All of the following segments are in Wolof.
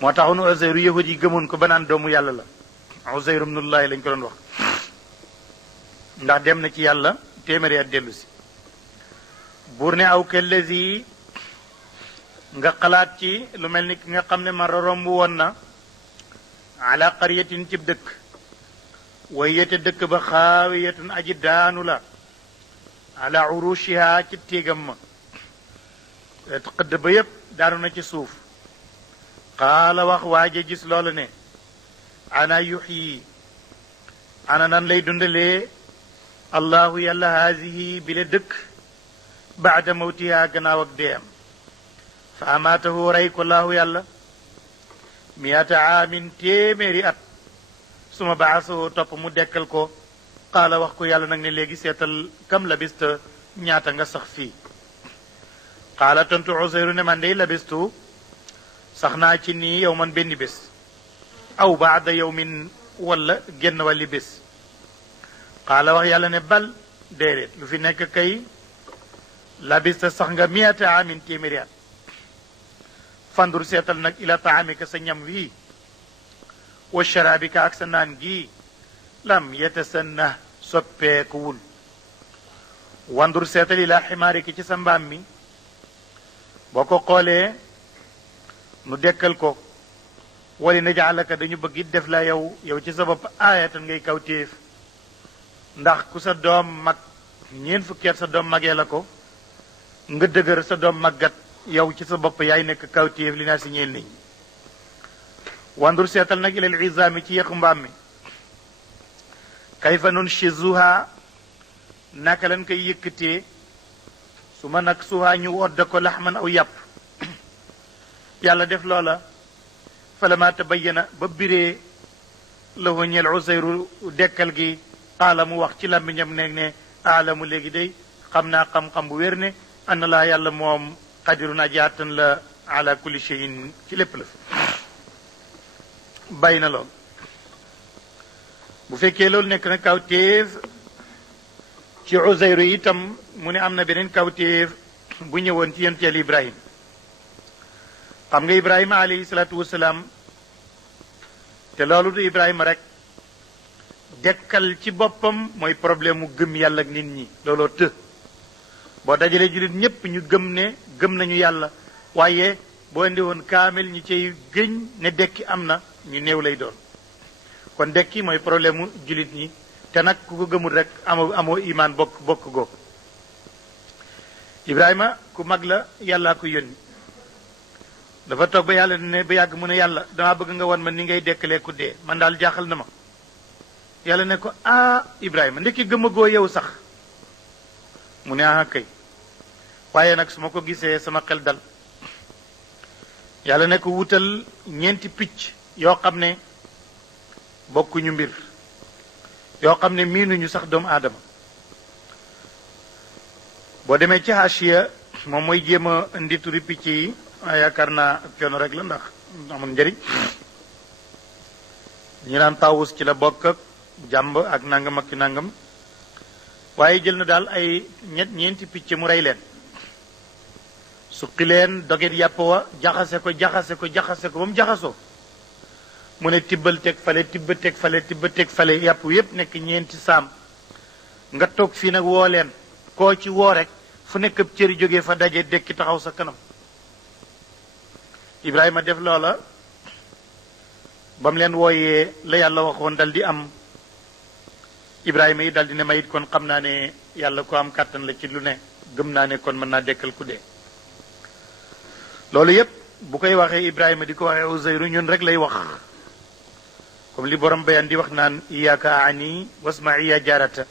moo taxoon Uzayru yahud yi gëmoon ko ba naan doomu yàlla la Uzayru ibnullahi lañ ko doon wax ndax dem na ci yàlla téeméeri at dellu si buur ne aw kallazi nga xalaat ci lu mel ni ki nga xam ne ma romb woon na ala qaryatin cib dëkk way yete dëkk ba xaawiyatun aji daanu la ala urushiha ci téegam ma xëdd ba yépp daanu na ci suuf qaala wax waaje gis loolu ne ana yuxyi ana nan lay dundalee allahu yàlla haasihi bi le dëkk baada mawtiha gannaaw ak deem fa amaatahu rey ko laahu yàlla miata aamin téeméeri at suma baasahu topp mu dekkal ko qaala wax ko yàlla nag ne léegi seetal kam labista ñaata nga sax fii qaala tontu Uzayru ne man dey labistu sax naa ci nii yow man benn bés aw baada yawmin wala génn wàlli bés qaala wax yàlla ne bal déedéet lu fi nekk kay labista sax nga miata aamin téeméeri at fandur seetal nag ila taamika sa ñam wii wa sharabika ak sa naan gii lam yatasanna soppeekuwul wandur seetal ila ximaariki ci sa mbaam mi boo ko xoolee nu dekkal ko wali najaalaka dañu bëgg it def la yow ci sa bopp aayatan ngay kawtéef ndax ku sa doom mag ñeent fukki at sa doom magee la ko nga dëgër sa doom màggat yow ci sa bopp yaay nekk kawtéef li naa si ñeel nit ñi wandur seetal nag ilal izaami ci yëqu mbaam mi kayfa nunshizuha naka lañ koy yëkkatee su ma nag suhaa ñu wodda ko laxman aw yàpp yàlla def loola falama tabayyana ba biree lahu ñeel Uzayru dekkal gi qaala mu wax ci làmmiñam ne aalamu léegi day xam naa xam-xam bu wér ne anna laa yàlla moom qadirun aji attan la ala kulli shay'in ci lépp la bàyyi na lool bu fekkee loolu nekk na kawtéef ci Uzayru itam mu ne am na beneen kawtéef bu ñëwoon ci yonent Yàlla Ibrahim xam nga Ibrahima alayhi salaatu wasalaam te loolu du Ibrahima rek dekkal ci boppam mooy problème mu gëm yàlla ak nit ñi looloo të boo dajalee jullit ñépp ñu gëm ne gëm nañu yàlla waaye boo indi woon kaamil ñi cay gëñ ne dekki am na ñu néew lay doon kon dekki mooy problème mu jullit ñi te nag ku ko gëmul rek amoo imaan bokk go Ibrahima ku mag la yàllaa ko yónni dafa toog ba yàlla ne ba yàgg mu ne yàlla damaa bëgg nga wan ma ni ngay dekkalee ku dee man daal jaaxal na ma yàlla ne ko Ibrahima ndekki gëmagoo yow sax mu ne kay waaye nag su ma ko gisee sama xel dal yàlla ne ko wutal ñeenti picc yoo xam ne bokkuñu mbir yoo xam ne miinuñu sax doomu aadama boo demee ci haashiya moom mooy jéem a indi turi picc yi yaakaar naa ak coono rek la ndax amul njëriñ ñu naan tawus ci la bokk ak jàmb ak nangam ak nangam waaye jël na daal ay ñeenti picc mu rey leen suqi leen doget yàpp wa jaxase ko ba mu jaxasoo mu ne tibbal teg fale tibba teg fale tibba teg fale yàpp yépp nekk ñeenti saam nga toog fii nag woo leen koo ci woo rek fu nekk ab cëri jógee fa daje dekki taxaw sa kanam Ibrahima def loola ba mu leen wooyee la yàlla waxoon dal di am Ibrahima yi dal di ne ma it kon xam naa ne yàlla ko am kàttan la ci lu ne gëm naa ne kon mën naa dekkal ku dee loolu yépp bu koy waxee Ibrahima di ko waxee Uzayru ñun rek lay wax comme li borom bayan di wax naan iyaaka ani wasma iya jaarata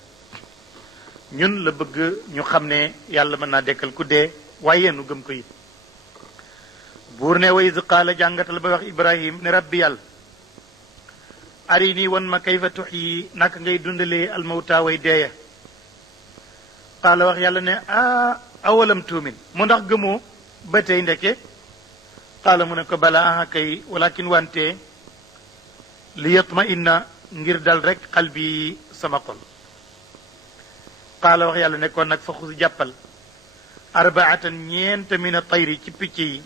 ñun la bëgg ñu xam ne yàlla mën naa dekkal ku dee waaye nu gëm ko it buur ne wa iz qaala jàngatal ba wax Ibrahim ne rabbi yàlla arini wan ma kayfa tuxyi naka ngay dundalee almawta way deeya qaala wax yàlla ne awalam tuumin mu ndax gëmoo ba tey ndeke qaala mu ne ko bala kay walakin wante li yatma inna ngir dal rek xalbi sama xol qaala wax yàlla ne kon nag fa xus jàppal arbaatan ñeent min a tayri ci picc yi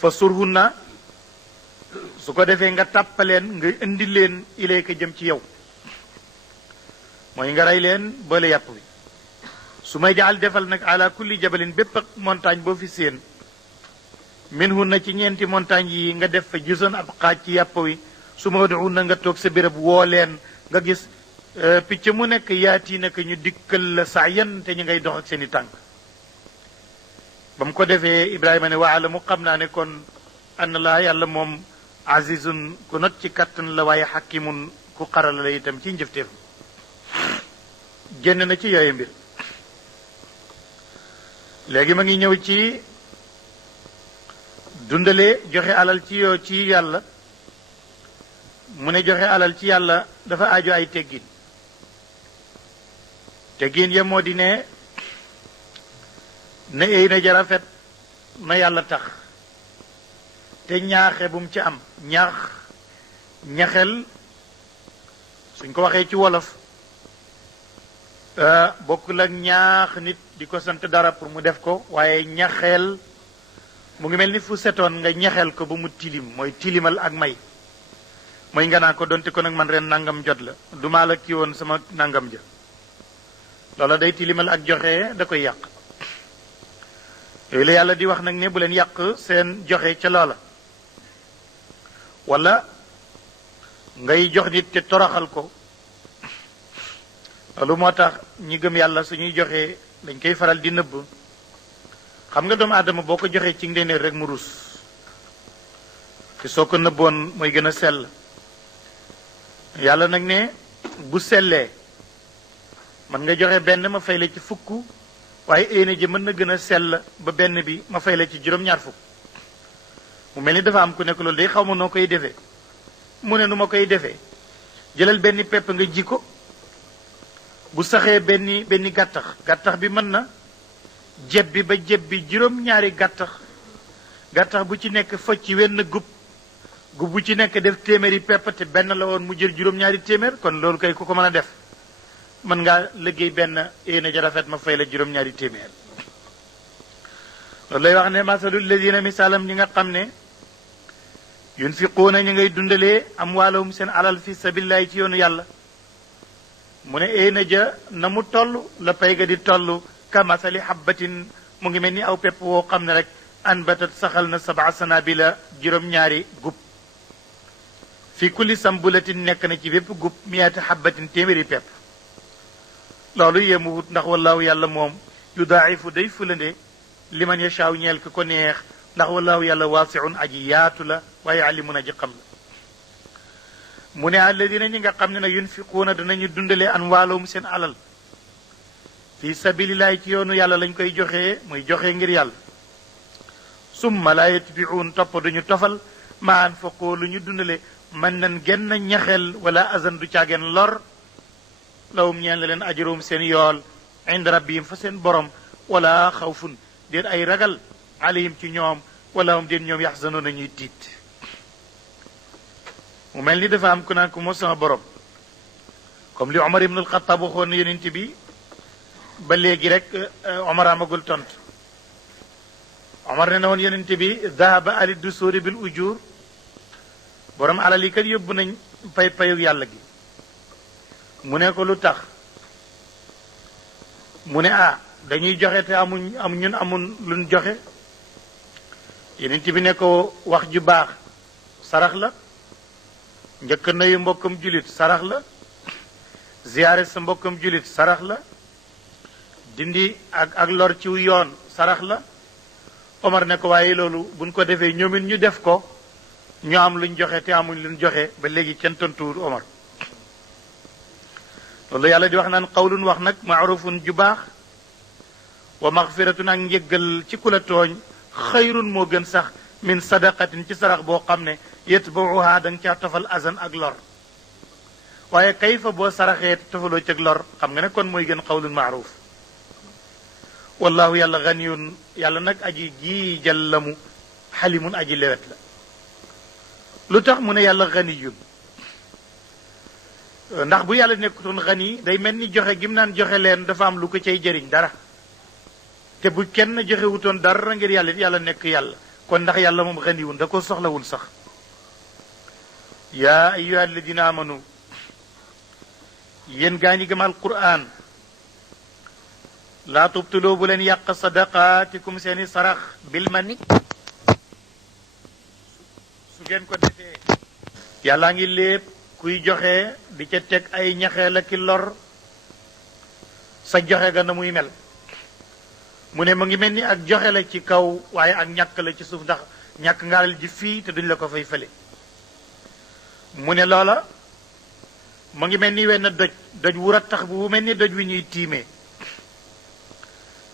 fa surhunna su ko defee nga tàppaleen nga indi leen ilayka jëm ci yow mooy nga rey leen boole yàpp bi su may jaal defal nag ala kulli jabalin bépp ak montagne boo fi séen minhu na ci ñeenti montagne yi nga def fa gisoon ab xaaj ci yàpp wi su ma du na nga toog sa béréb woo leen nga gis picc mu nekk yaati naka ñu dikkal la saa yan te ñu ngay dox ak seeni tànk ba mu ko defee Ibrahima ne waala mu xam naa ne kon anna laa yàlla moom azizun ku not ci kattan la waaye xakimun ku xarala la itam ci njëfteef génn na ci yooyu mbir léegi ma ngi ñëw ci dundale joxe alal ci yoo ci yàlla mu ne joxe alal ci yàlla dafa aajo ay teggin teggin ya moo di ne na éy na jarafet na yàlla tax te ñaaxe bu mu ci am ñaxel suñ ko waxee ci wolof bokkul ak ñaax nit di ko sant dara pour mu def ko waaye ñaxeel mu ngi mel ni fu setoon nga ñaxel ko ba mu tilim mooy tilimal ak may mooy nga naa ko donte ko nag man ren nangam jot la du maa la kii woon sama nangam ja loola day tilimal ak joxe da koy yàq yooyu la yàlla di wax nag ne bu leen yàq seen joxe ca loola wala ngay jox nit te toroxal ko loolu moo tax ñi gëm yàlla suñuy joxe dañ koy faral di nëbb xam nga doomu aadama boo ko joxee ci ndéenéer rek mu rus te soo ko nëbboon mooy gën a sell yàlla nag ne bu sellee man nga joxe benn ma fay la ci fukk waaye éene ji mën na gën a sell ba benn bi ma fay la ci juróom-ñaar fukk mu mel ni dafa am ku nekk loolu day xaw ma noo koy defee mu ne nu ma koy defee jëlal benn pepp nga ji ko bu saxee benn gàttax bi mën na jeb bi ba jeb bi juróom-ñaari gàttax bu ci nekk focc ci wenn gub bu ci nekk def téeméeri pepp te benn la woon mu jël juróom-ñaari téeméer kon loolu kay ku ko mën a def mën ngaa liggéey benn éena ja rafet ma fay la juróom-ñaari téeméer loolu lay wax ne masalul ladina misaalam ñi nga xam ne yunfiquuna ñi ngay dundalee amwaalahum seen alal fi sabilillahi ci yoonu yàlla mu ne éena ja na mu toll la pay ga di toll ka masali habbatin mu ngi mel ni aw pepp woo xam ne rek anbatat saxal na 7 sanabila juróom-ñaari gub fi kulli sambulatin nekk na ci bépp gub miyaati habbatin téeméeri pepp loolu yéemu wut ndax wallaahu yàlla moom yudaaifu day fulande liman yashaaw ñeel ki ko neex ndax wallaahu yàlla waasiun aji yaatu la waaye alimun aji xam la mu ne alladina ñi nga xam ne nag yunfiquuna danañu dundalee amwaalahum seen alal fi sabilillahi ci yoonu yàlla lañ koy joxee muy joxe ngir yàlla summa laa yatbiuun topp duñu tofal ma anfaqoo lu ñu dundale mën nan genn ñaxel wala azan du caageen lor lawum ñeen la leen ajruhum seen yool inda rabbihim fa seen borom wala xawfun déet ay ragal alayhim ci ñoom wala hum déet ñoom yaxzanoon ñuy tiit mu mel ni dafa am ku naan ko moo sama borom comme li Omar ibn al-Khattab waxoon na yonent bi ba léegi rek Omar amagul tontu Omar ne na woon yonent bi dahaba ali dusuri bil ujur borom alal yi kat yóbbu nañ payu yàlla gi mu ne ko lu tax mu ne dañuy joxe te ñun amun luñ joxe yonent bi ne ko wax ju baax sarax la njëkk nayu mbokkam julit sarax la ziyaare sa mbokkam julit sarax la dindi ak lor ciw yoon sarax la Omar ne ko waaye loolu buñ ko defee ñoomit ñu def ko ñu am luñ joxe te amuñ luñ joxe ba léegi kenn tontuwul Omar loolu yàlla di wax naan qawlun wax nag maarufun ju baax wa maxfiratun ak njëggal ci ku la tooñ xayrun moo gën sax min sadaqatin ci sarax boo xam ne yatbauha da nga caa tofal azan ak lor waaye kayfa boo saraxee tofaloo cag lor xam nga ne kon mooy gën qawlun maaruf wallahu yàlla ganiyun yàlla nag aji ji jàllamu xalimun aji lewet la lu tax mu ne yàlla ganiyun ndax bu yàlla nekkutoon gani day mel ni joxe gim naan joxe leen dafa am lu ko cay jëriñ dara te bu kenn joxe wutoon dara ngir yàlla nekk yàlla kon ndax yàlla moom ganiyun da ko soxlawul sax yaa ayyuha alladina amanu yéen gaa ñi gëm alquran laa tubtuloo bu leen yàq sadaqaatikum seeni sarax bil mani su ngeen ko defee yàllaa ngi lépp kuy joxe di ca teg ay ñaxee la ki lor sa joxe ga na muy mel mu ne mu ngi mel ni ak joxe la ci kaw waaye ak ñàkk la ci suuf ndax ñàkk ngaalal ji fii te duñ la ko fay fële mu ne loola mu ngi mel ni wenn doj wu rattax bu mel ni doj wi ñuy tiimee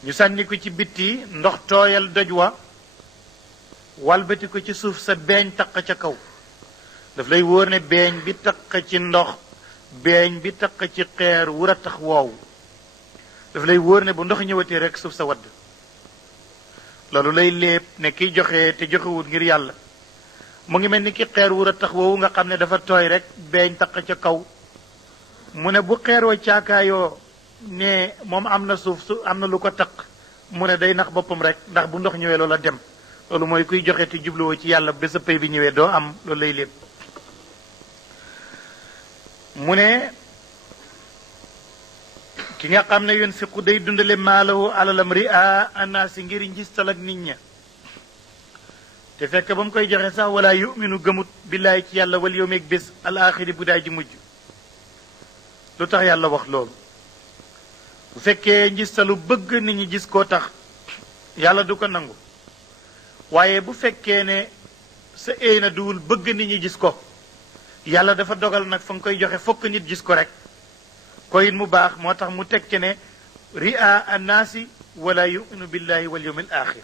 ñu sànni ko ci bitti ndox tooyal doj wa walbati ko ci suuf sa beeñ taq ca kaw daf lay wóor ne beeñ bi taq ci ndox beeñ bi taq ci xeer wu rattax woowu daf lay wóor ne bu ndox ñëwatee rek suuf sa wadd loolu lay léeb ne kiy joxe te joxewut ngir yàlla mu ngi mel ni ki xeer wu rattax woowu nga xam ne dafa tooy rek beeñ taq ca kaw mu ne bu xeer wa caakaayoo ne moom am na suuf su am na lu ko taq mu ne day nax boppam rek ndax bu ndox ñëwee loola dem loolu mooy kuy joxe te jubluwoo ci yàlla ba sa pay bi ñëwee doo am loolu lay léeb mu ne ki nga xam ne yunfiqu day dundale maalahu alalam ria annaasi ngir njistal ak nit ña te fekk ba mu koy joxe sax wala yuminu gëmut billaahi ci yàlla wal yawmeeg bés al axiri bu daay ji mujj lu tax yàlla wax loolu bu fekkee njistalu bëgg nit ñi gis koo tax yàlla du ko nangu waaye bu fekkee ne sa éy na duwul bëgg nit ñi gis ko yàlla dafa dogal nag fa nga koy joxe fokk nit gis ko rek koyit mu baax moo tax mu teg ci ne ria annaasi wala yuminu billahi wal yawmil axir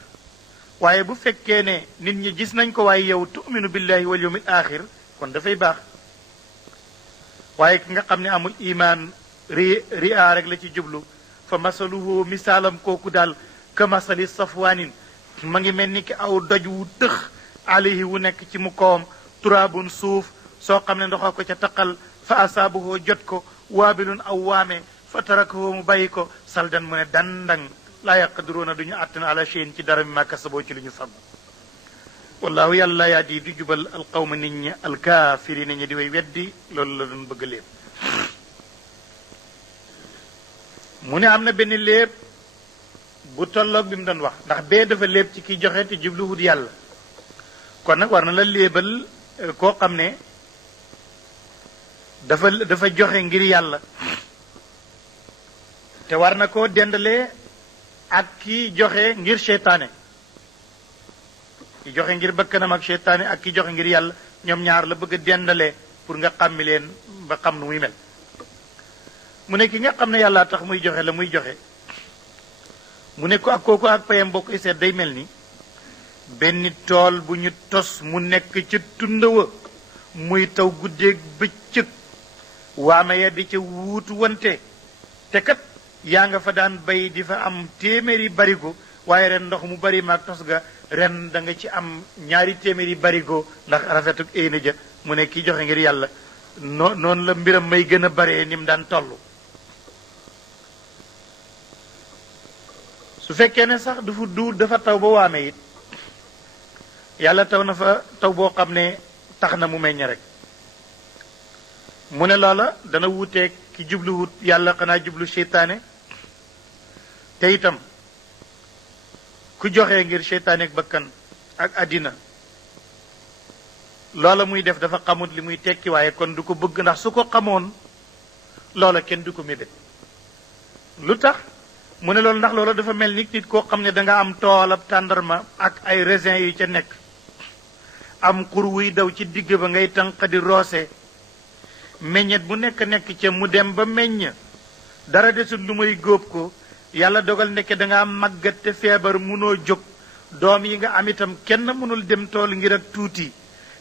waaye bu fekkee ne nit ñi gis nañ ko waaye yow tuminu billahi wal yawmil axir kon dafay baax waaye ki nga xam ne amul imaan ria rek la ci jublu fa masaluhu misaalam kooku daal ka masali safwaanin ma ngi mel ni ki aw doj wu tëx alayhi wu nekk ci mu kawam turaabun suuf soo xam ne ndoxa ko ca taqal fa asaabuhu jot ko waabilun aw waame fa tarakahu mu bàyyi ko saldan mu ne dandang laa yaqdiruuna duñu àttan ala cheyin ci dara mi ma kasaboo ci lu ñu faggu wallahu yàlla yaa di jubal alqawma nit ñi alkaafiri nit ñi di way weddi loolu la doon bëgg léeb mu ne am na benn léeb bu tolloog bi mu doon wax ndax bee dafa léeb ci kiy joxe te jubluwut yàlla kon nag war na la léebal koo xam ne dafa joxe ngir yàlla te war na koo dendalee ak ki joxe ngir seytaane ki joxe ngir bakkanam ak seytaane ak ki joxe ngir yàlla ñoom ñaar la bëgg a dendalee pour nga xàmmi leen ba xam nu muy mel mu ne ki nga xam ne yàlla tax muy joxe la muy joxe mu ne ko ak kooku ak payam boo koy seet day mel ni benn tool bu ñu tos mu nekk ca tundawa muy taw guddeeg bëccëg waame ya di ca wuutu wante te kat yaa nga fa daan bay di fa am téeméeri barigo waaye ren ndox mu bari maag tos ga ren da nga ci am ñaari téeméeri barigo ndax rafetuk éyna ja mu ne ki joxe ngir yàlla noonu la mbiram may gën a baree ni mu daan toll su fekkee ne sax dafa taw ba waame it yàlla taw na fa taw boo xam ne tax na mu meññ rek mu ne loola dana wuuteeg ki jubluwut yàlla xanaa jublu seytaane te itam ku joxe ngir seytaane ak bakkan ak àddina loola muy def dafa xamut li muy tekki waaye kon du ko bëgg ndax su ko xamoon loola kenn du ko mébét lu tax mu ne loolu ndax loola dafa mel ni nit koo xam ne danga am toolab tàndarma ak ay raisin yu ca nekk am xur wuy daw ci digg ba ngay tànq di roose meññet bu nekk ca mu dem ba meññ dara desul lu may góob ko yàlla dogal nekke danga am màggat te feebar munoo jóg doom yi nga am itam kenn mënul dem tool ngir ak tuuti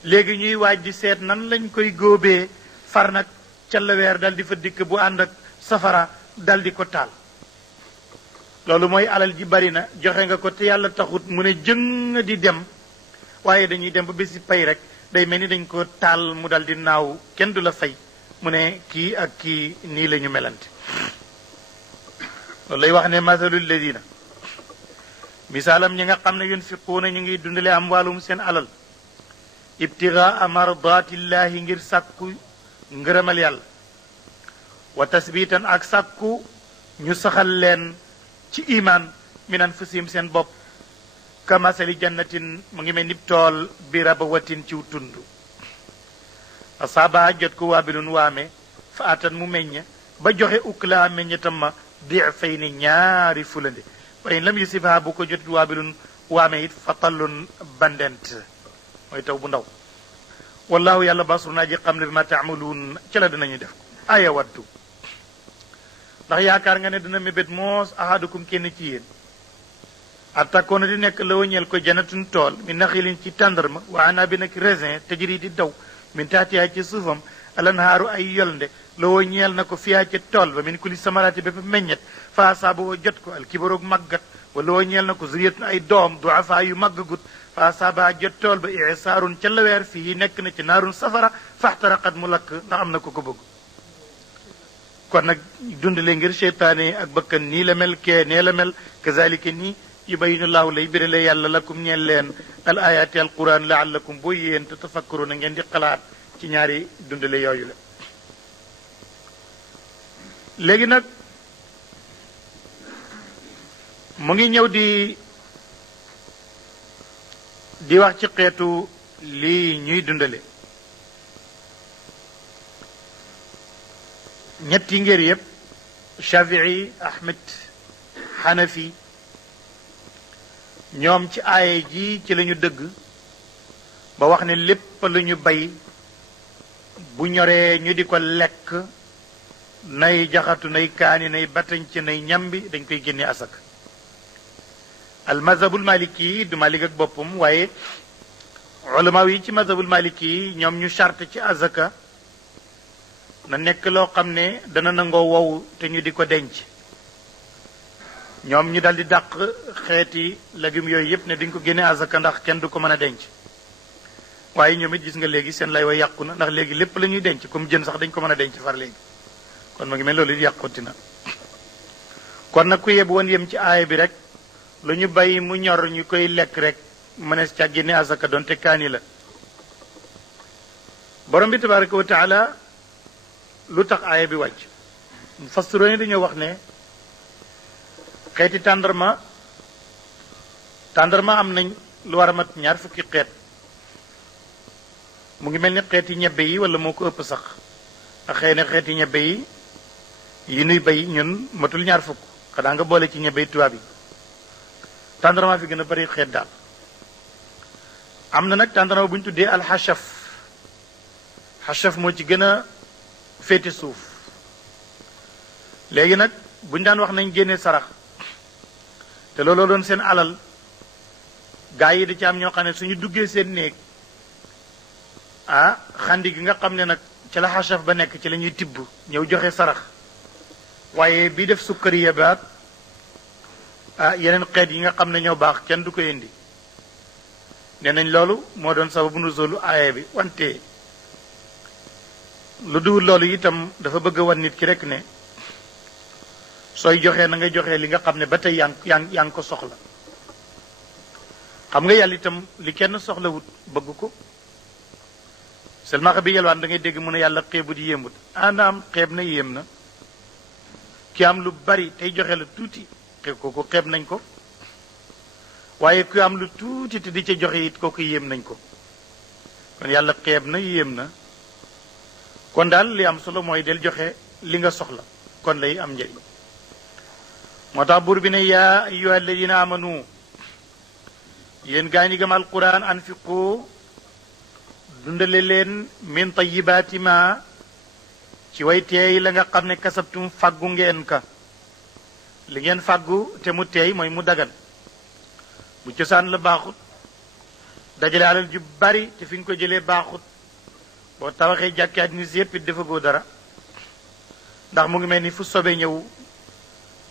léegi ñuy waaj di seet nan lañ koy góobee far nag ca la weer dal di fa dikk bu ànd ak safara dal di ko taal loolu mooy alal ji bari na joxe nga ko te yàlla taxut mu ne jëng di dem waaye dañuy dem ba bési pay rek day mel ni dañ ko taal mu dal di naaw kenn du la fay mu ne kii ak kii nii la ñu melante loolu lay wax ne masalul ladina misaalam ñi nga xam ne yunfiquuna ñu ngi dundale am wàllum seen alal ibtigaa mardatillahi ngir sàkku ngërëmal yàlla wa tasbitan ak sàkku ñu saxal leen ci iman min anfusihim seen bopp kamasali jannatin mu ngi mel ni tool bi rabawatin ciw tund asaaba jot ko waabilun waame fa atan mu meññ ba joxe uklaa meññetam ma difay ni ñaari fulande wa in lam yusibha bu ko jot waabilun waame it fa tallun bandent mooy taw bu ndaw wallahu yàlla basru naa ji xam ne bi ma taamaluun ci la dinañu def ko aya waddu ndax yaakaar nga ne dina mébét moos ahadukum kenn ci yéen attakoona di nekk la ñeel ko janatun tool mi naxilin ci tàndarma wa anabi nag raisin tajri di daw min taatiyaa ci suufam alanhaaru ay yolnde la ñeel na ko fiyaa ca tool ba min kulli samaraati bépp meññet fa asaaba jot ko alkibaroog màggat wala ñeel na ko zuriyatun ay doom duafa yu màggagut fa asaaba jot tool ba isaarun ca laweer fii nekk na ci naarun safara faxtaraqat mu lakk ndax am na ko ko bëgg kon nag dundale ngir seytaane ak bakkan nii la mel kee nee la mel kazalika nii yubayinu laahu lay birale yàlla lakum ñeel leen al ayaati al quran laallakum boo yéen te tafakkaru na ngeen di xalaat ci ñaari dundale yooyu la léegi nag mu ngi ñëw di wax ci xeetu lii ñuy dundale ñetti ngir yëpp Shafii Ahmed Hanafi ñoom ci aaye ji ci lañu dëgg ba wax ne lépp lu ñu bay bu ñoree ñu di ko lekk nay jaxatu nay kaani nay batañ ci nay ñambi dañ koy génne asaka al mazhabul maliki du malik ak boppam waaye ulama yi ci mazhabul maliki yi ñoom ñu charte ci azaka na nekk loo xam ne dana nangoo wow te ñu di ko denc ñoom ñu dal di dàq xeeti légumes yooyu yëpp ne duñ ko génne azaka ndax kenn du ko mën a denc waaye ñoom it gis nga léegi seen lay way yàqu na ndax léegi lépp la ñuy denc comme jën sax dañ ko mën a denc far léegi kon ma ngi mel loolu it yàquti na kon nag ku yeb woon yem ci aaya bi rek lu ñu bay mu ñor ñu koy lekk rek mënees ca génne azaka doonte kaani la borom bi tabaraka wa taala lu tax aaya bi wàcc mufassiroon yi dañoo wax ne xeeti tàndarma am nañ lu war a mat ñaar fukki xeet mu ngi mel ni xeeti ñebbe yi wala moo ko ëpp sax ak xëy na xeeti ñebbe yi nuy bay ñun matul ñaar fukk xanaa nga boole ci ñebbe yi tubaab yi tàndarma fi gën a bari xeet daal am na nag tàndarma bu ñu tuddee alxachaf xachaf moo ci gën a féete suuf léegi nag bu ñu daan wax nañ génne sarax te looloo doon seen alal gaa yi da ci am ñoo xam ne suñu duggee seen néeg xandi gi nga xam ne nag ci la xachaf ba nekk ci la ñuy tibb ñëw joxe sarax waaye bii def sukkariya baat yeneen xeet yi nga xam ne ñoo baax kenn du ko indi nee nañ loolu moo doon sababu nuzulu aaya bi wante lu duwul loolu itam dafa bëgg a wan nit ki rek ne sooy joxee na nga joxee li nga xam ne ba tey yaa ngi ko soxla xam nga yàlla itam li kenn soxlawut bëgg ko selmaxa bi yelwaan da ngay dégg mu ne yàlla xeebut yéemut anaam xeeb na yéem na ki am lu bari tey joxe la tuuti kooku xeeb nañ ko waaye ku am lu tuuti te di ca joxe it kooku yéem nañ ko kon yàlla xeeb na yéem na kon daal li am solo mooy del joxe li nga soxla kon lay am njëriñ moo tax buur bi ne yaa ayyuha alladina amanu yéen gaa ñi gëm alquran anfiqu dundale leen min tayibaati ma ci way teey la nga xam ne kasabtum fàggu ngeen ka li ngeen fàggu te mu teey mooy mu dagan bu cosaan la baaxut dajale alal ju bari te fi nga ko jëlee baaxut boo tabaxee jàkki àddina si yépp it defagoo dara ndax mu ngi mel ni fu sobe ñëw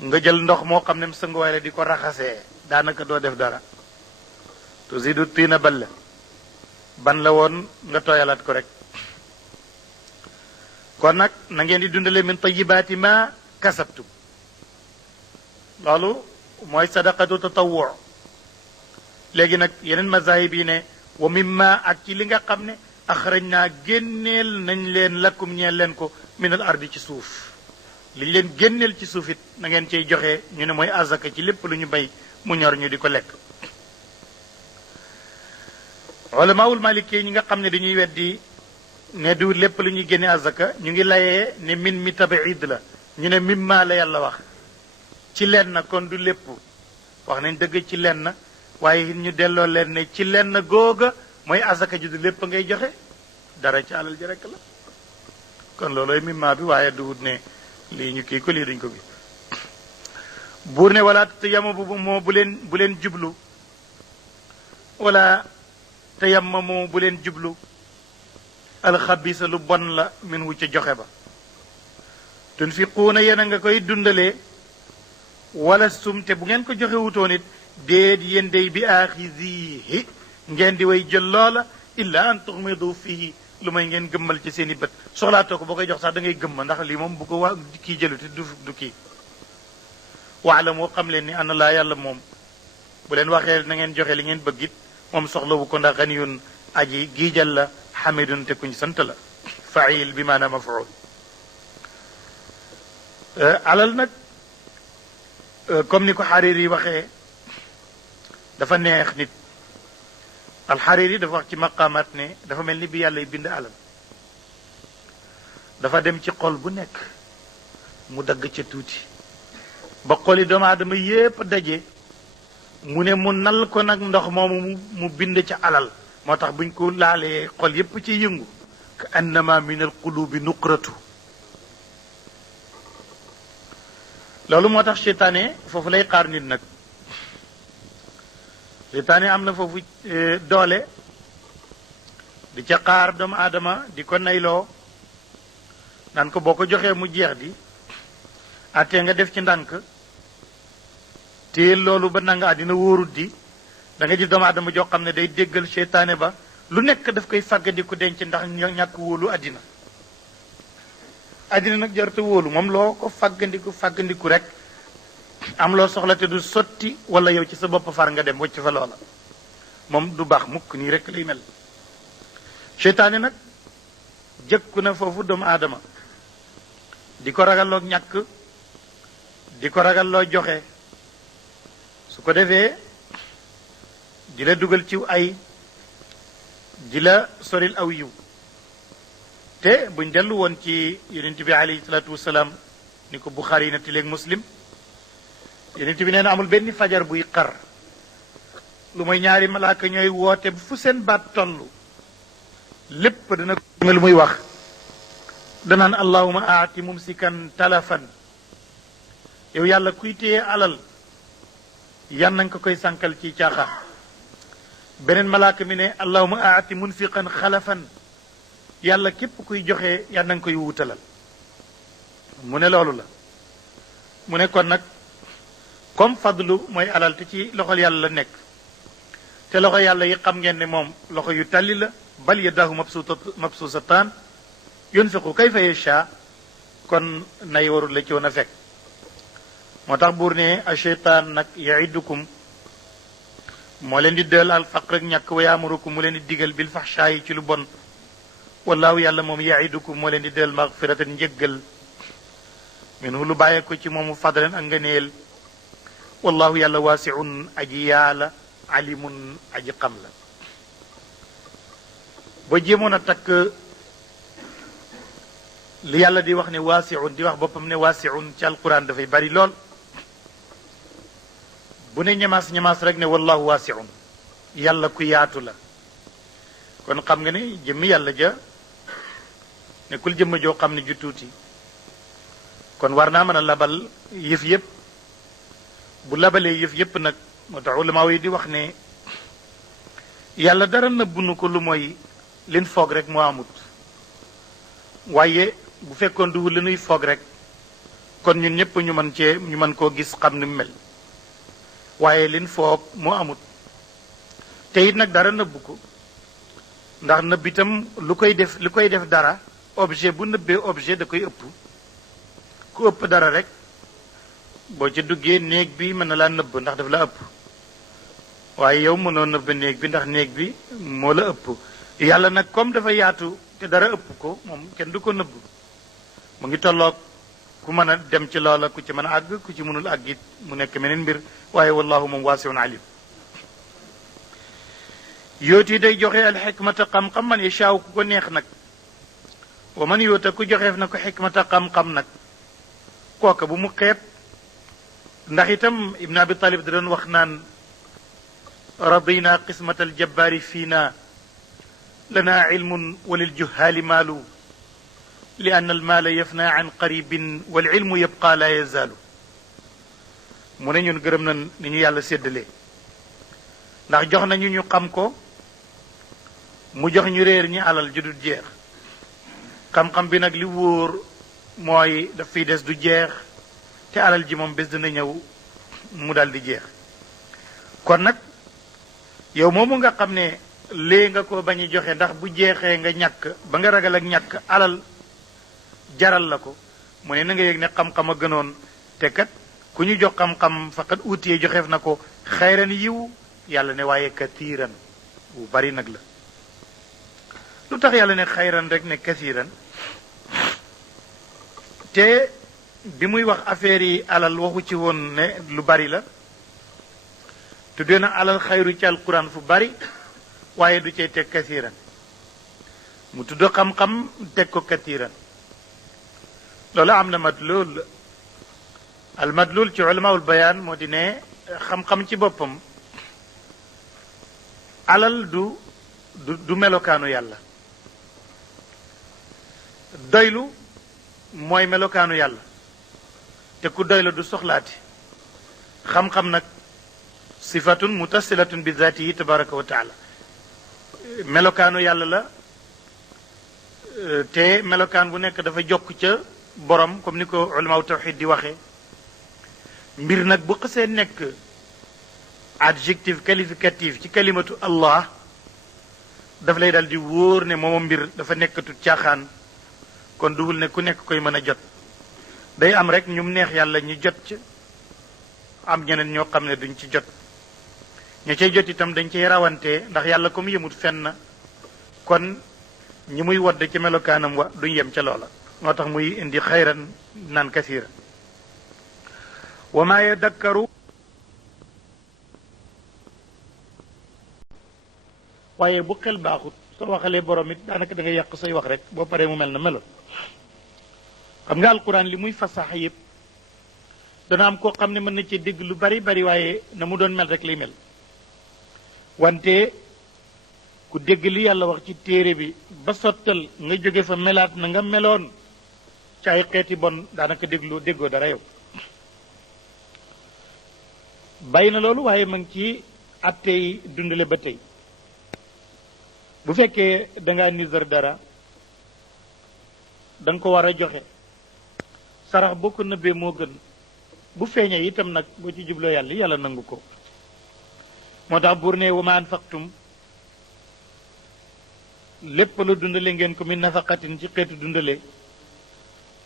nga jël ndox moo xam ne sënguwaay la di ko raxasee daanaka doo def dara tuzidu tiina balla ban la woon nga tooyalaat ko rek kon nag na ngeen di dundale min tayibaati ma kasabtum loolu mooy sadaqatu tatawwu léegi nag yeneen mazahib yi ne wa mimma ak ci li nga xam ne axraj naa génneel nañ leen lakum ñeel leen ko minal ardi ci suuf liñ leen génneel ci suuf it na ngeen cay joxe ñu ne mooy azaka ci lépp lu ñu bay mu ñor ñu di ko lekk. ulamaawul maliki ñi nga xam ne dañuy weddi ne du lépp lu ñuy génne azaka ñu ngi layee ne min mi tabiid la ñu ne mimma la yàlla wax ci lenn kon du lépp wax nañ dëgg ci lenn waaye ñu delloo leen ne ci lenn googa mooy azaka ji du lépp ngay joxe dara ci alal ji rekk la kon loolooy mimma bi waaye duwut ne lii ñu kii ko lii duñ ko gi buur ne wala te yama moo bu leen jublu wala te yamma moo bu leen jublu alxabisa lu bon la min wu ca joxe ba tunfiquuna yéen a nga koy dundalee wala sumte bu ngeen ko joxe wutoon it déet yéen day bi aaxizihi ngeen di way jël loola illa an tuxmidu fihi lu may ngeen gëmmal ci seen i bët soxlaatoo ko boo koy jox sax da ngay gëmma ndax lii moom bu ko waa kii jëluti du kii waala moo xam leen ni ana laa yàlla moom bu leen waxee na ngeen joxe li ngeen bëgg it moom soxlawu ko ndax ganiyun aji giijal la xamidun te kuñ sant la fail bi maanaam mafuul alal nag comme ni ko Hariri yi waxee dafa neex nit alxariri dafa wax ci maqaamaat ne dafa mel ni bi yàlla bind alal dafa dem ci xol bu nekk mu dagg ca tuuti ba xoli doomu aadama yépp daje mu ne mu nal ko nag ndox moomu mu bind ca alal moo tax buñ ko laalee xol yépp ci yëngu ka annama min al qulubi nuqratu loolu moo tax seytaane foofu lay xaar nit nag seytaane am na foofu doole di ca xaar doomu aadama di ko nayloo naan ko boo ko joxee mu jeex di attee nga def ci ndànk téel loolu ba nanga àddina wóorut di da nga gis doomu aadama joo xam ne day déggal seytaane ba lu nekk daf koy fàggandiku denc ndax ñàkk wóolu àddina àddina nag jarta wóolu moom loo ko fàggandiku rek am loo soxla te du sotti wala yow ci sa bopp far nga dem wacc fa loola moom du baax mukk nii rek lay mel seytaane nag jëkku na foofu doomu aadama di ko ragalloo ñàkk di ko ragalloo joxe su ko defee di la dugal ciw ay di la soril aw yiw te buñ dellu woon ci yonent bi alayhi salaatu wasalaam ni ko Buxaari na tileeg Muslim yonent bi nee na amul benn fajar buy xar lu mooy ñaari malaaka ñooy woote fu seen baat toll lépp dana ko lu muy wax danaan allahuma aati mumsikan talafan yow yàlla kuy téye alal yan na nga koy sànkal ci caaxaan beneen malaaka mi ne allahuma aati munfiqan xalafan yàlla képp kuy joxe yan na nga koy wuutalal mu ne loolu la mu ne kon nag comme fadlu mooy alal te ci loxol yàlla la nekk te loxo yàlla yi xam ngeen ne moom loxo yu talli la bal yadahu mabsuusataan yunfiqu kayfa yasha kon nay warul la ci woon a fekk moo tax buur ne a cheytaan nag yaidukum moo leen di dël al faqr ak ñàkk wa yaamurukum mu leen di digal bil faxshaa yi ci lu bon wallaahu yàlla moom yaidukum moo leen di dël magfiratan njëggal minhu lu bàyyee ko ci moomu fadlan ak ngëneel wallahu yàlla waasiun aji yaala alimun aji xam la ba jéemoon a takk li yàlla di wax ne waasiun di wax boppam ne waasiun ci alquran dafay bari lool bu ne ñamaas rek ne wallahu waasiun yàlla ku yaatu la kon xam nga ne jëmmi yàlla ja nekkul jëmm joo xam ne ju tuuti kon war naa mën a labal yëf yëpp bu labalee yëf yëpp nag moo tax ulama yi di wax ne yàlla dara nëbbunu ko lu mooy lin foog rek moo amut waaye bu fekkoon du li nuy foog rek kon ñun ñëpp ñu mën koo gis xam ni mu mel waaye lin foog moo amut te it nag dara nëbbu ko ndax nëbb itam lu koy def dara objet bu nëbbee objet da koy ëpp ku ëpp dara rek boo ca duggee néeg bi mën na laa nëbb ndax daf la ëpp waaye yow mënoo nëbb néeg bi ndax néeg bi moo la ëpp. yàlla nag comme dafa yaatu te dara ëpp ko moom kenn du ko nëbb mu ngi tolloog ku mën a dem ci loola ku ci mën a àgg ku ci mënul àgg it mu nekk meneen mbir waaye wallahu moom waasiun alim. yooti day joxe alxikmata xam-xam man yashaaw ku ko neex nag wa man yoota ku joxeef na ko xikmata xam-xam nag kooka bu mu xeeb ndax itam ibn abi talib da doon wax naan radina qismata aljabbaari fiina lana ilmun wa liljuhaali maalu li anna almaala yafna an qaribin wal ilmu yabqa la yazaalu mu ne ñun gërëm nañ ni ñu yàlla séddalee ndax jox nañu ñu xam ko mu jox ñu réer ñi alal ju du jeex xam-xam bi nag li wóor mooy daf fiy des du jeex te alal ji moom bés dina ñëw mu dal di jeex kon nag yow moomu nga xam ne lée nga ko bañ a joxe ndax bu jeexee nga ñàkk ba nga ragal ak ñàkk alal jaral la ko mu ne na nga yëg ne xam-xam a gënoon te kat ku ñu jox xam-xam faqat uutiyee joxeef na ko xayran yiw yàlla ne waaye katiiran bu bari nag la lu tax yàlla ne xayran rek ne kasiiran te bi muy wax affaire yi alal waxu ci woon ne lu bari la tuddee na alal xayru ci alquran fu bari waaye du cay teg kasiiran mu tudd xam-xam teg ko katiiran loolu am na madlul al madlul ci ulamaul bayaan moo di ne xam-xam ci boppam alal du melokaanu yàlla doylu mooy melokaanu yàlla te ku doylu du soxlaati xam-xam nag sifatun mutasilatun bi zaatihi tabaraka wa taala melokaanu yàlla la te melokaan bu nekk dafa jokk ca borom comme ni ko ulamaaw tawxid di waxee mbir nag bu xasee nekk adjectif qualificatif ci kalimatu allah daf lay dal di wóor ne mooma mbir dafa nekkatu caaxaan kon duwul ne ku nekk koy mën a jot day am rek ñum neex yàlla ñu jot ci am ñeneen ñoo xam ne duñ ci jot ña cay jot itam dañ cay rawante ndax yàlla comme yemut fenn kon ñi muy wodd ci melokaanam wa duñ yem ca loola moo tax muy indi xayran naan kasiira wa maa yadakkaru waaye bu xel baaxut soo waxalee borom it daanaka da ngay yàq say wax rek boo paree mu mel na meloon xam nga alquran li muy fasaxa yëpp dana am koo xam ne mën na ci dégg lu bari bari waaye na mu doon mel rek lay mel wante ku dégg li yàlla wax ci téere bi ba sottal nga jóge fa melaat na nga meloon ci ay xeeti bon daanaka déggoo dara yow bàyyi na loolu waaye ma ngi ci attey dundale ba tey bu fekkee dangaa nisar dara da nga ko war a joxe sarax boo ko nëbbee moo gën bu feeñee itam nag boo ci jubloo yàlla nangu ko moo tax buur ne wa ma anfaqtum lépp lu dundale ngeen ko min nafaqatin ci xeetu dundale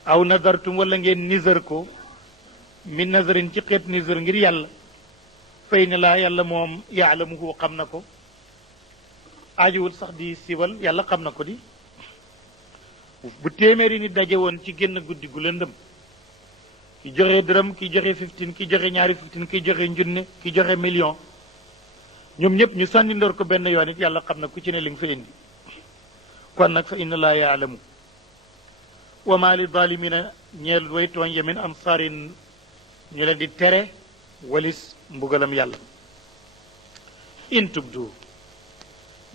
aw nazartum wala ngeen nisar ko min nazarin ci xeetu nisar ngir yàlla fay ne laa yàlla moom yaalamuhu xam na ko aajuwul sax di siwal yàlla xam na ko di bu téeméeri ni daje woon ci génn guddi gu lëndëm ki joxe dërëm ki joxe 15 ki joxe ñaari 15 ki joxe njunne ki joxe million ñoom ñëpp ñu sànni ndor ko benn yoon it yàlla xam na ku ci ne li nga fa indi kon nag fa inna laa yaalamu wa ma li zalimina ñeel way tooñ ya min ansaarin ñu leen di tere walis mbugalam yàlla in tubdu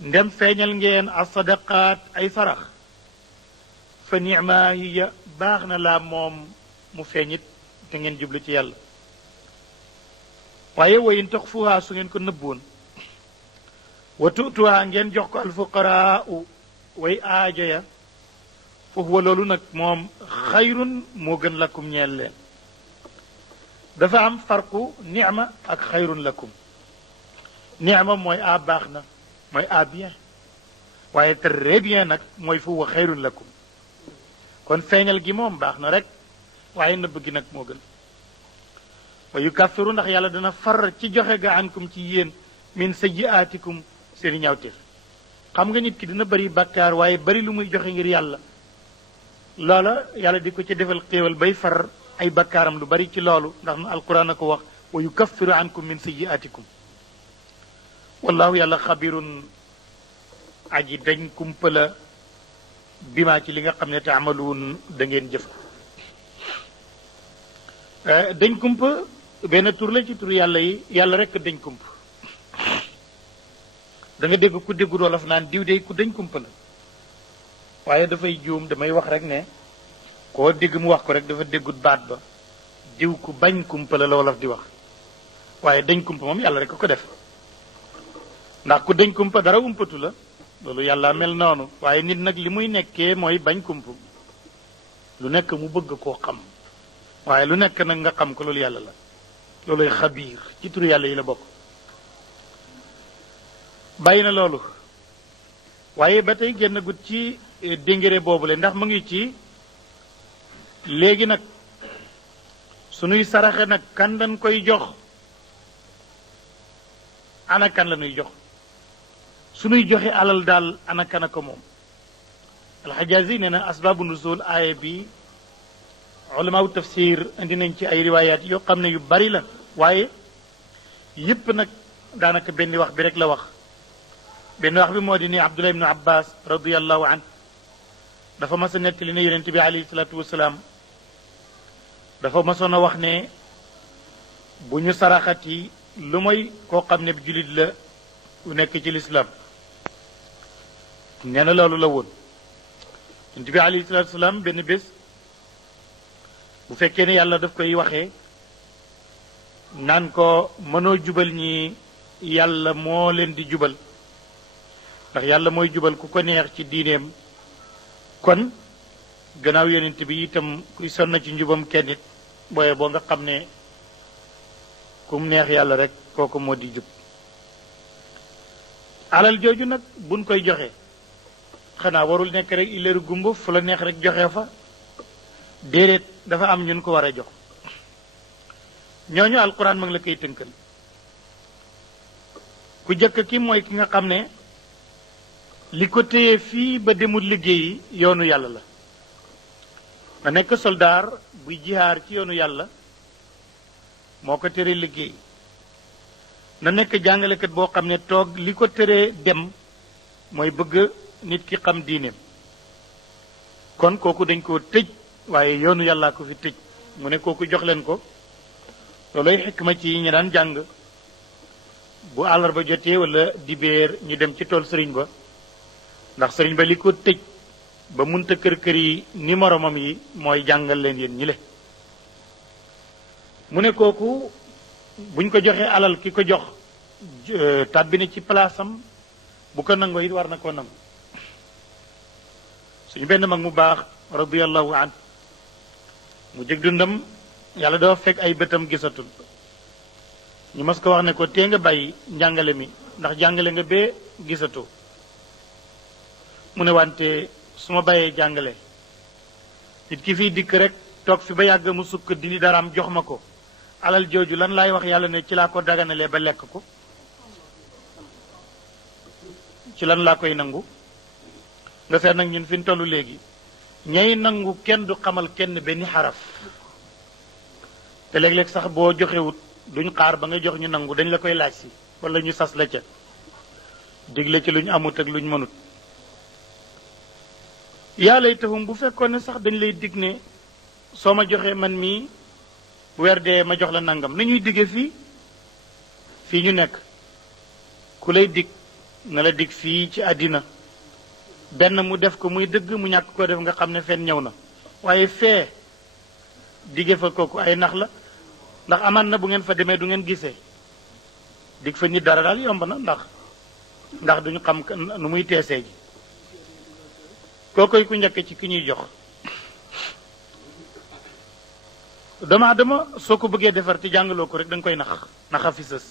ndem feeñal ngeen asadaqaat ay sarax fa nicma hiya baax na laa moom mu feeñit te ngeen jublu ci yàlla waaye wa in tuxfuha su ngeen ko nëbboon wa tutuha ngeen jox ko alfuqaraa way aajo ya foofu wa loolu nag moom xayrun moo gën lakum ñeel leen dafa am farqu nicma ak xayrun lakum nicma mooy a baax na mooy a bien waaye très bien nag mooy fu wa xayrun lakum kon feeñal gi moom baax na rek waaye nëbb gi nag moo gën wa yukaffiru ndax yàlla dana far ci joxe ga ankum ci yéen min sayyi'aatikum seeni ñaawteef xam nga nit ki dina bari bàkkaar waaye bari lu muy joxe ngir yàlla loola yàlla di ko ci defal xéewal bay far ay bakkaaram lu bari ci loolu ndax na alquran a ko wax wa yukaffiru ankum min sayyi'aatikum wallahu yàlla xabirun aji dañ kumpala bimaa ci li nga xam ne taamaluun da ngeen jëf dañ kumpa benn tur la ci tur yàlla yi yàlla rekk dañ kumpa da nga dégg ku déggu wolof naan diw de ku dañ kumpa la waaye dafay juum damay wax rek ne koo dégg mu wax ko rek dafa déggut baat ba diw ku bañ kumpa la wolof di wax waaye dañ kumpa moom yàlla rek ko def ndax ku dañ kumpa dara umpatu la loolu yàlla mel noonu waaye nit nag li muy nekkee mooy bañ kumpa lu nekk mu bëgg koo xam waaye lu nekk nag nga xam ko loolu yàlla la looluy xabiir ci turu yàlla yi la bokk bàyyi na loolu waaye ba tey génn gut ci déngére boobule ndax mu ngi ci léegi nag sunuy saraxe nag kan dañ koy jox ana kan la ñuy jox sunuy joxe alal daal ana kan a ko moom alxajazi nee na asbaabu nuzul aaya bi ulamaaw tafsir indi nañ ci ay riwaayaat yoo xam ne yu bari la waaye yépp nag daanaka benn wax bi rek la wax benn wax bi moo di ni Abdullah ibnu Abbas radiallahu an dafa mas a nettali ne yonent bi alayhi salaatu wasalaam dafa masoon a wax ne bu ñu saraxati lu mooy koo xam ne julit la ku nekk ci lislaam nee na loolu la woon yonent bi alayhi salaatu wasalaam benn bés bu fekkee ne yàlla daf koy waxee naan ko mënoo jubal ñi yàlla moo leen di jubal ndax yàlla mooy jubal ku ko neex ci diineem kon gannaaw yonent bi itam kuy sonn ci njubam kenn it booye boo nga xam ne kum neex yàlla rek kooku moo di jub alal jooju nag buñ koy joxe xanaa warul nekk rek ileeru gumba fu la neex rek joxe fa déedéet dafa am ñun ko war a jox ñooñu alquran ma ngi la koy tënkal ku jëkk ki mooy ki nga xam ne li ko téye fii ba demul liggéeyi yoonu yàlla la nga nekk soldaar buy jihaar ci yoonu yàlla moo ko tere liggéey na nekk jàngalekat boo xam ne toog li ko teree dem mooy bëgg nit ki xam diineem kon kooku dañ koo tëj waaye yoonu yàllaa ko fi tëj mu ne kooku jox leen ko looloy xikma ci ñi daan jàng bu àllarba jotee wala dibéer ñu dem ci tool sëriñ ba ndax sëriñ ba li ko tëj ba munta kër yi ni moromam yi mooy jàngal leen yéen ñi le mu ne kooku buñ ko joxee alal ki ko jox tàbbi na ci palaasam bu ko nangoo it war na koo nangu suñu benn mag mu baax radiyallahu an mu jëg dundam yàlla dafa fekk ay bëtam gisatul ñu mas ko wax ne ko tee nga bàyyi njàngale mi ndax jàngale nga bee gisatoo mu ne wante su ma bàyyee jàngale nit ki fii dikk rek toog fi ba yàgg mu sukk dili daraam jox ma ko alal jooju lan laay wax yàlla ne ci laa ko daganalee ba lekk ko ci lan laa koy nangu nga seet nag ñun fi ñu tollu léegi ñay nangu kenn du xamal kenn benn xaraf te léeg-léeg sax boo joxewut duñ xaar ba nga jox ñu nangu dañ la koy laaj si wala ñu sas la ca digle ci lu ñu amut ak lu ñu mënut yàlla itam bu fekkoon ne sax dañ lay dig ne soo ma joxee man mii weer dee ma jox la nangam nañuy digge fii ñu nekk ku lay dig na la dig fii ci àddina benn mu def ko muy dëgg mu ñàkk ko def nga xam ne fen ñëw na waaye fee digge fa kooku ay nax la ndax amaan na bu ngeen fa demee du ngeen gisee dig fa nit dara daal yomb na ndax duñu xam nu muy teesee ji kookoy ku njëkk ci ki ñuy jox doomu aadama soo ko bëggee defar te jàngaloo ko rek da nga koy naxa fi sës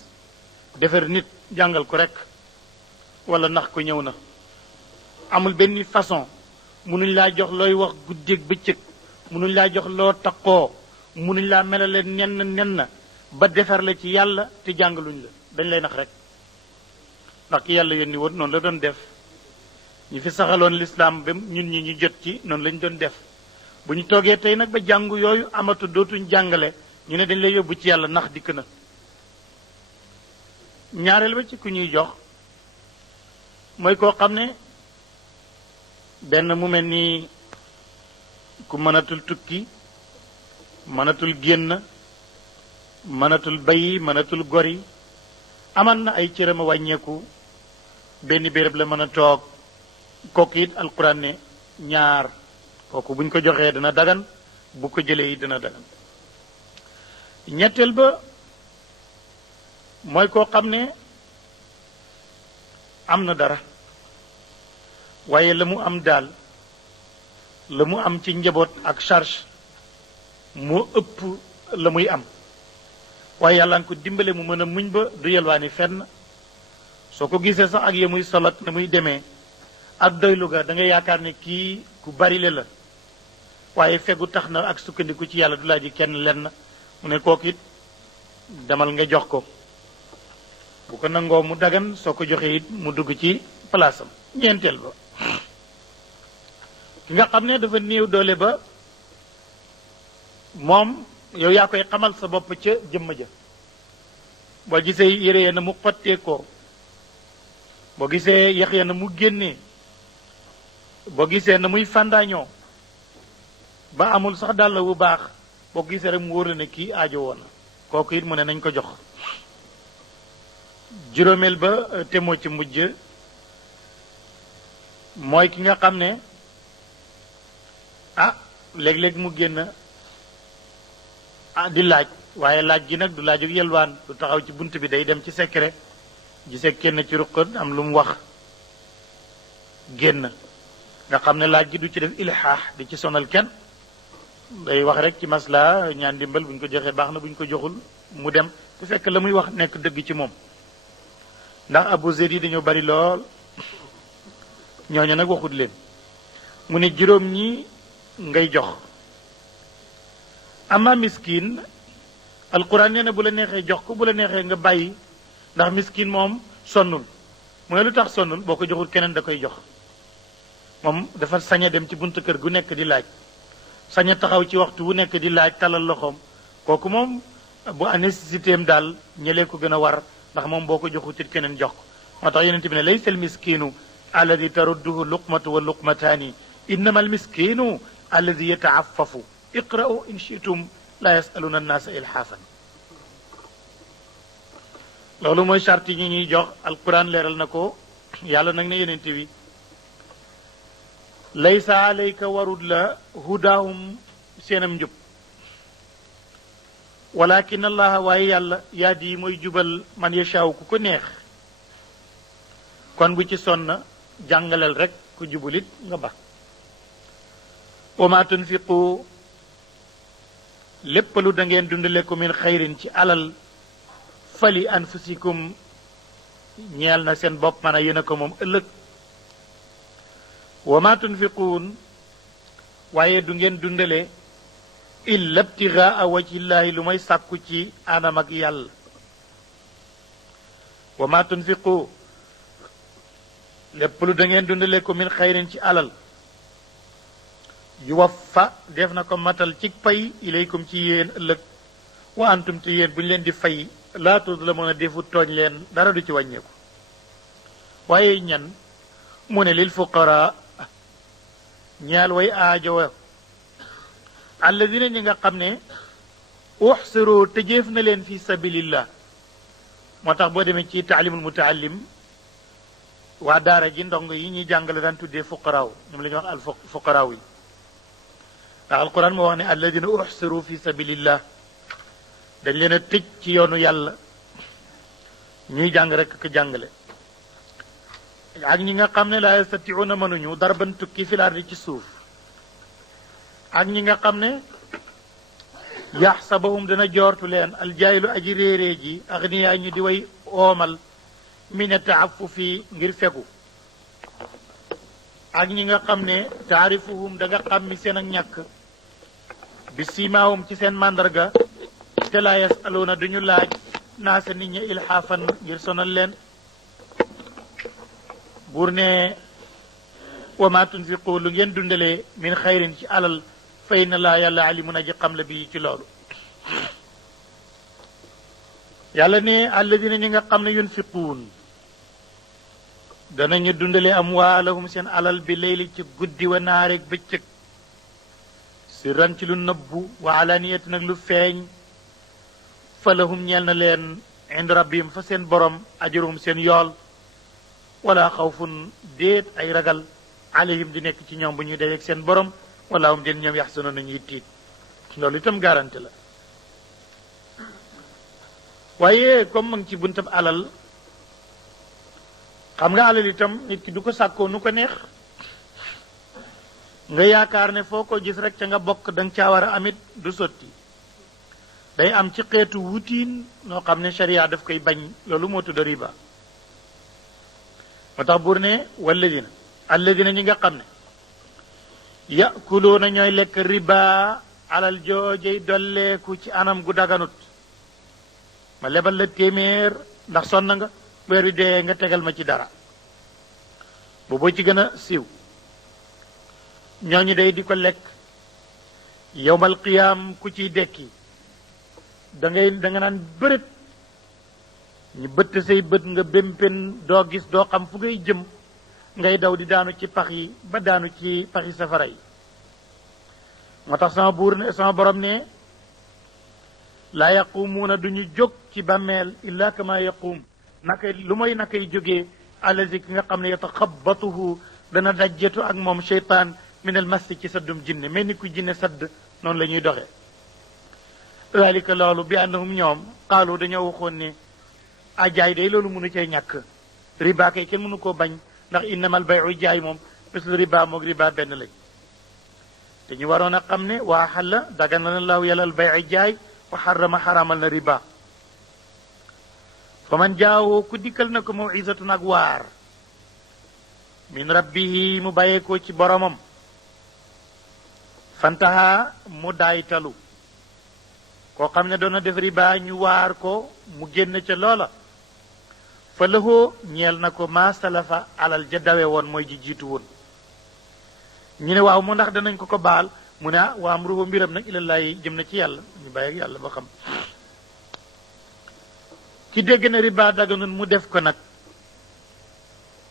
defar nit jàngal ko rek wala nax ko ñëw na amul benn façon munuñ laa jox looy wax guddeeg bëccëg munuñ laa jox loo taqoo munuñ laa melale nen ba defar la ci yàlla te jàngaluñ la dañ lay nax rek ndax ki yàlla yónni woon noonu la doon def ñi fi saxaloon lislaam ba ñun ñi ñu jot ci noonu lañ doon def bu ñu toogee tey nag ba jàngu yooyu amatu dootuñ jàngale ñu ne dañ lay yóbbu ci yàlla ndax dikk na ñaareel ba ci ku ñuy jox mooy koo xam ne benn mu mel ni ku mënatul tukki mënatul génn mënatul bayi mënatul gori aman na ay cëram a wàññeeku benn béréb la mën a toog kooku it alquran ne ñaar kooku buñ ko joxee dana dagan bu ko jëlee it dana dagan ñetteel ba mooy koo xam ne am na dara waaye la mu am daal la mu am ci njaboot ak charge moo ëpp la muy am waaye yàlla nga ko dimbale mu mën a muñ ba du yelwaani fenn soo ko gisee sax ak ya muy solot na muy demee ak doylu ga da nga yaakaar ne kii ku bari le la waaye fegu tax na ak sukkandiku ci yàlla du laaji kenn lenn mu ne kooku it demal nga jox ko bu ko nangoo mu dagan soo ko joxee it mu dugg ci palaasam ñeenteel ba ki nga xam ne dafa néew doole ba moom yow yaa koy xamal sa bopp ca jëmm ja boo gisee yére ya na mu xottee ko boo gisee yax ya na mu génnee boo gisee na muy fàndaañoo ba amul sax dàll bu baax boo gisee rek mu wóor la ne kii aajo woon na kooku it mu ne nañ ko jox juróomeel ba te moo ci mujj mooy ki nga xam ne léeg-léeg mu génn di laaj waaye laaj gi nag du laajug yelwaan du taxaw ci bunt bi day dem ci secret gisee kenn ci ruq am lu mu wax génn nga xam ne laaj gi du ci def ilhaax di ci sonal kenn day wax rek ci masla ñaan dimbal bu ñu ko joxee baax na bu ñu ko joxul mu dem bu fekk la muy wax nekk dëgg ci moom ndax abu zeyd yi dañoo bari lool ñooñu nag waxut leen mu ne juróom ñi ngay jox ama miskin alquran nee na bu la neexee jox ko bu la neexee nga bàyyi ndax miskin moom sonnul mu ne lu tax sonnul boo ko joxul keneen da koy jox moom dafa sañ a dem ci buntu kër gu nekk di laaj sañ a taxaw ci waxtu wu nekk di laaj talal loxoom kooku moom bu nécessité am daal ñëlee ko gën a war ndax moom boo ko joxutit keneen jox ko moo tax yonente bi ne laysa al miskinu alladi tarudduhu luqmatu wa luqmataani innama al miskinu alladi yataaffafu iqra'u in shi'tum la yasaluna annaasa ilhaafan loolu mooy charte yi ñuy jox alquran leeral na ko yàlla nag ne yonente bi laysa alayka warul la hudaahum seenam njub walakin allaha waaye yàlla yaadi mooy jubal man yashaaw ku ko neex kon bu ci sonn jàngaleel rek ku jubulit nga ba wa ma tunfiqu lépp lu da ngeen dundale ko min xayrin ci alal fali anfusikum ñeel na seen bopp man a yéen a ko moom ëllëg wa ma tunfiquun waaye du ngeen dundale illa ibtigaa wajhillaahi lu may sàkku ci anam ak yàlla wa ma tunfiqu lépp lu da ngeen dundale ko min xayrin ci alal yuwaffa def na ko matal ci pay ilaykum ci yéen ëllëg wa antum te yéen bu ñu leen di fay laa tuzlamuuna defu tooñ leen dara du ci wàññeeku waaye ñan mu ne lil fuqara ñaal way aajowa alladina ñi nga xam ne uxsiru tëjeef na leen fi sabilillah moo tax boo demee ci taalimul mutaallim waa daara ji ndongo yi ñuy jàngale daan tuddee fuqaraaw ñoom la ñuy wax al fuqaraaw yi ndax alquran moo wax ne alladina uxsiru fi sabilillah dañ leen a tëj ci yoonu yàlla ñuy jàng rek ko jàngale ak ñi nga xam ne laa yastatiuuna mënuñu darban tukki fi lardi ci suuf ak ñi nga xam ne yaxsabahum dana joortu leen aljaayilu aji réerée ji agniyaa ñu di way oomal min taaffufi ngir fegu ak ñi nga xam ne taarifuhum da nga xam mi seen ak ñàkk bi siimaahum ci seen màndarga te laa yasaluuna duñu laaj naasa nit ñi ilhaafan ngir sonal leen buur ne wa ma tunfiqu lu ngeen dundalee min xayrin ci alal fa inna laa yàlla alimun aji xam la bi ci loolu yàlla ne alladina ñi nga xam ne yunfiquun danañu dundale amwaalahum seen alal bi layli ci guddi wa naareeg bëccëg sirran ci lu nëbbu wa alaniyati nag lu feeñ fa lahum ñeel na leen inda rabbihim fa seen borom ajruhum seen yool wala xawfun déet ay ragal alayhim di nekk ci ñoom bu ñuy dajeeg seen borom wala hum den ñoom yaxsanoon nañuy tiit loolu itam garanti la waaye comme ma ngi ci buntab alal xam nga alal itam nit ki du ko sàkkoo nu ko neex nga yaakaar ne foo ko gis rek ca nga bokk da nga caa war a amit du sotti day am ci xeetu wutiin noo xam ne sharia daf koy bañ loolu moo tudd riba moo tax buur ne alladina ñi nga xam ne yakuluuna ñooy lekk riba alal joojey dolleeku ci anam gu daganut ma lebal la téeméer ndax sonn nga weer wi dee nga tegal ma ci dara booboo ci gën a siiw ñooñu day di ko lekk yowmal qiyaam ku ciy dekki da nga naan bërët ñu bëtt say bët nga bémpen doo gis doo xam fu ngay jëm ngay daw di daanu ci pax yi ba daanu ci pax yi safara yi moo tax sama borom ne laa yaqumuuna du ñu jóg ci bàmmeel illa kama yaquum lu mooy nakay jógee allazi ki nga xam ne yataxabatuhu dana dajjetu ak moom cheytaan min al massi ci saddum jinne mel ni ku jinne sadd noonu la ñuy doxee dalika loolu bi annahum ñoom qaalu dañoo waxoon ne jaay day loolu mënu cay ñàkk riba kay kenn mënu koo bañ ndax innamal bayu jaay moom mislu riba moog riba benn lañ te ñu waroon a xam ne waa xalla dagan na laahu yàlla al bay jaay wa xarama xaramal na riba fa man jaawoo ku dikkal na ko mawizatun ak waar min rabbihi mu bàyyeekoo ci boromam fantaha mu daaytalu koo xam ne doon na def riba ñu waar ko mu génn ca loola fa lahoo ñeel na ko maa salafa alal ja dawe woon mooy ji jiitu woon ñu ne waaw mu ndax danañ ko baal mu ne waa amruhu mbiram nag ilallaahi jëm na ci yàlla ñu bàyyi ak yàlla ba xam ki dégg na riba daganun mu def ko nag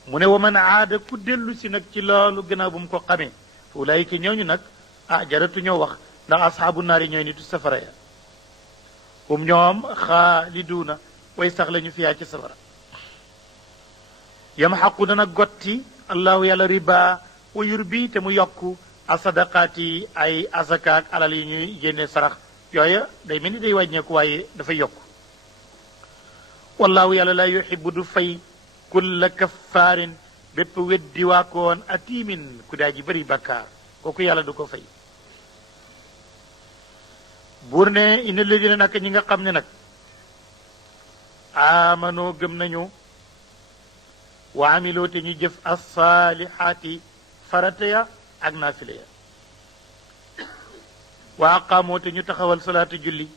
mu ne wa man aada ku dellu si nag ci loolu gannaaw bu mu ko xamee fa ulaayika ñooñu nag jaratu ñoo wax ndax asxaabu naari ñooy nitu safara ya hum ñoom xaaliduuna way sax lañu fiyaa ci safara yam xaqu dana gotti allahu yàlla riba wa yurbi te mu yokku asadaqaati ay asakaak alal yi ñuy génne sarax yooya day mel ni day wàññeeku waaye dafay yokku wallahu yàlla la yuxibu du fay kulla kaffaarin bépp weddi waakoon atimin ku daa ji bëri bakkaar kooku yàlla du ko fay buur ne ina ladina nag ñi nga xam ne nag amanoo gëm nañu wa amiloo te ñu jëf assaalihaati farata ya ak naafile ya wa aqaamoo te ñu taxawal salaatu julli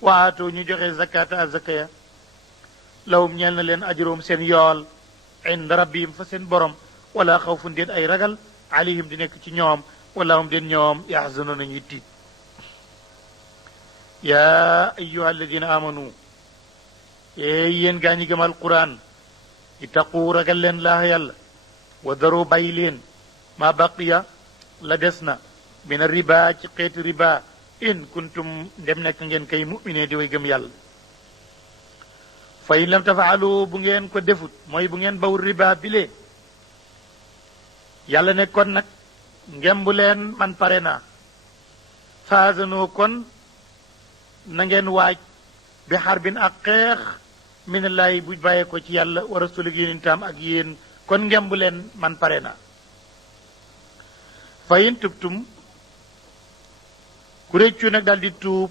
wa aatoo ñu joxe zakata azaka ya lawum ñeel na leen ajroom seen yool inda rabbihim fa seen borom wala xawfun déet ay ragal alayhim di nekk ci ñoom wala hum den ñoom yaxzanoon nañuy tiit yaa ayyuha alladina amanu yéen gaa ñi gëm alquran ittaqu ragal leen laaha yàlla wa daru bàyyi leen ma baqiya la des na min riba ci xeeti riba in kuntum dem nekk ngeen kay mu'mine di way gëm yàlla fa in lam tafaalu bu ngeen ko defut mooy bu ngeen bawul riba bile yàlla ne kon nag ngembu leen man pare naa faazanoo kon na ngeen waaj bi xarbin ak xeex minallahi bu bàyyee ko ci yàlla wa rasulik yonentam ak yéen kon ngembu leen man pare naa fa in tubtum ku réccu nag daal di tuub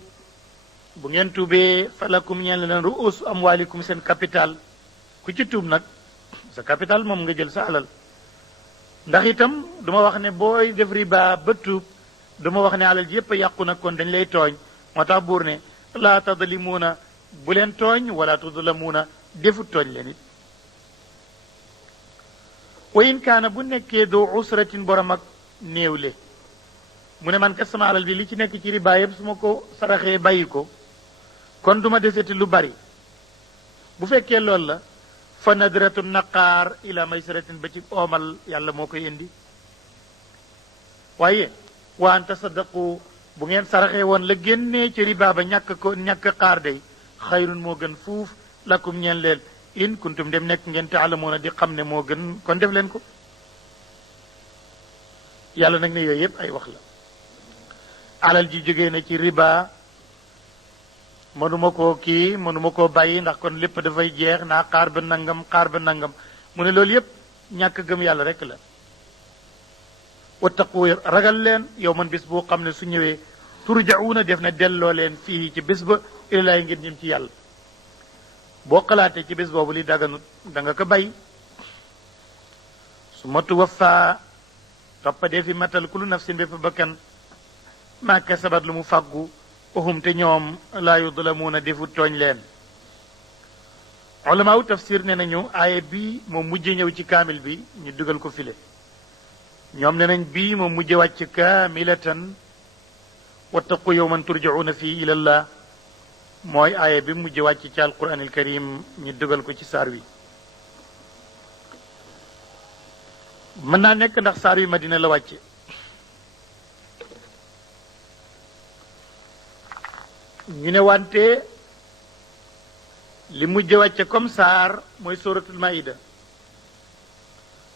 bu ngeen tuubee falakum ñeen leen ruus amwalikum seen capital ku ci tuub nag sa capital moom nga jël sa alal ndax itam duma wax ne booy def riba ba tuub duma wax ne alal ji yépp a yàqu nag kon dañ lay tooñ moo tax buur ne laa tadlimuuna bu leen tooñ wala tudlamuuna defut tooñ leen it wa in kaana bu nekkee doo usratin borom ak néewle mu ne man kat sama alal bi li ci nekk ci riba yëpp su ma ko saraxee bàyyi ko kon duma deseti lu bari bu fekkee loolu la fa nadratu naqaar ila maysaratin ba ci oomal yàlla moo koy indi waaye wa an tasaddaqu bu ngeen saraxee woon la génnee ci riba ba ñàkk xaar day xayrun moo gën fuuf lakum ñeen leen in kuntum dem nekk ngeen taalamuuna di xam ne moo gën kon def leen ko yàlla nag ne yooyu yëpp ay wax la alal ji jógee na ci riba mënuma koo bàyyi ndax kon lépp dafay jeex naa xaar ba nangam mu ne loolu yëpp ñàkk gëm yàlla rek la wattaqu ragal leen yow man bis boo xam ne su ñëwee turjauna def na delloo leen fii ci bés ba ilalaay ngeen ñëm ci yàlla boo xalaatee ci bés boobu li daganut da nga ko bay su ma tuwaffa toppadee fi matal kulu nafsin bépp bakkan maa kasabat lu mu fàggu waxum te ñoom laa yudlamuuna defu tooñ leen ulamaaw tafsir ne nañu aaye bii moom mujje ñëw ci kaamil bi ñu dugal ko file ñoom ne nañ bii moom mujje wàcc kaamilatan wattaqu yawman turjauna fii ilallah mooy aaye bi mujje wàcc ci alquran al karim ñu dugal ko ci saar wi mën naa nekk ndax saar wi madina la wàcce ñu ne wante li mujj wàcce comme saar mooy suratul maida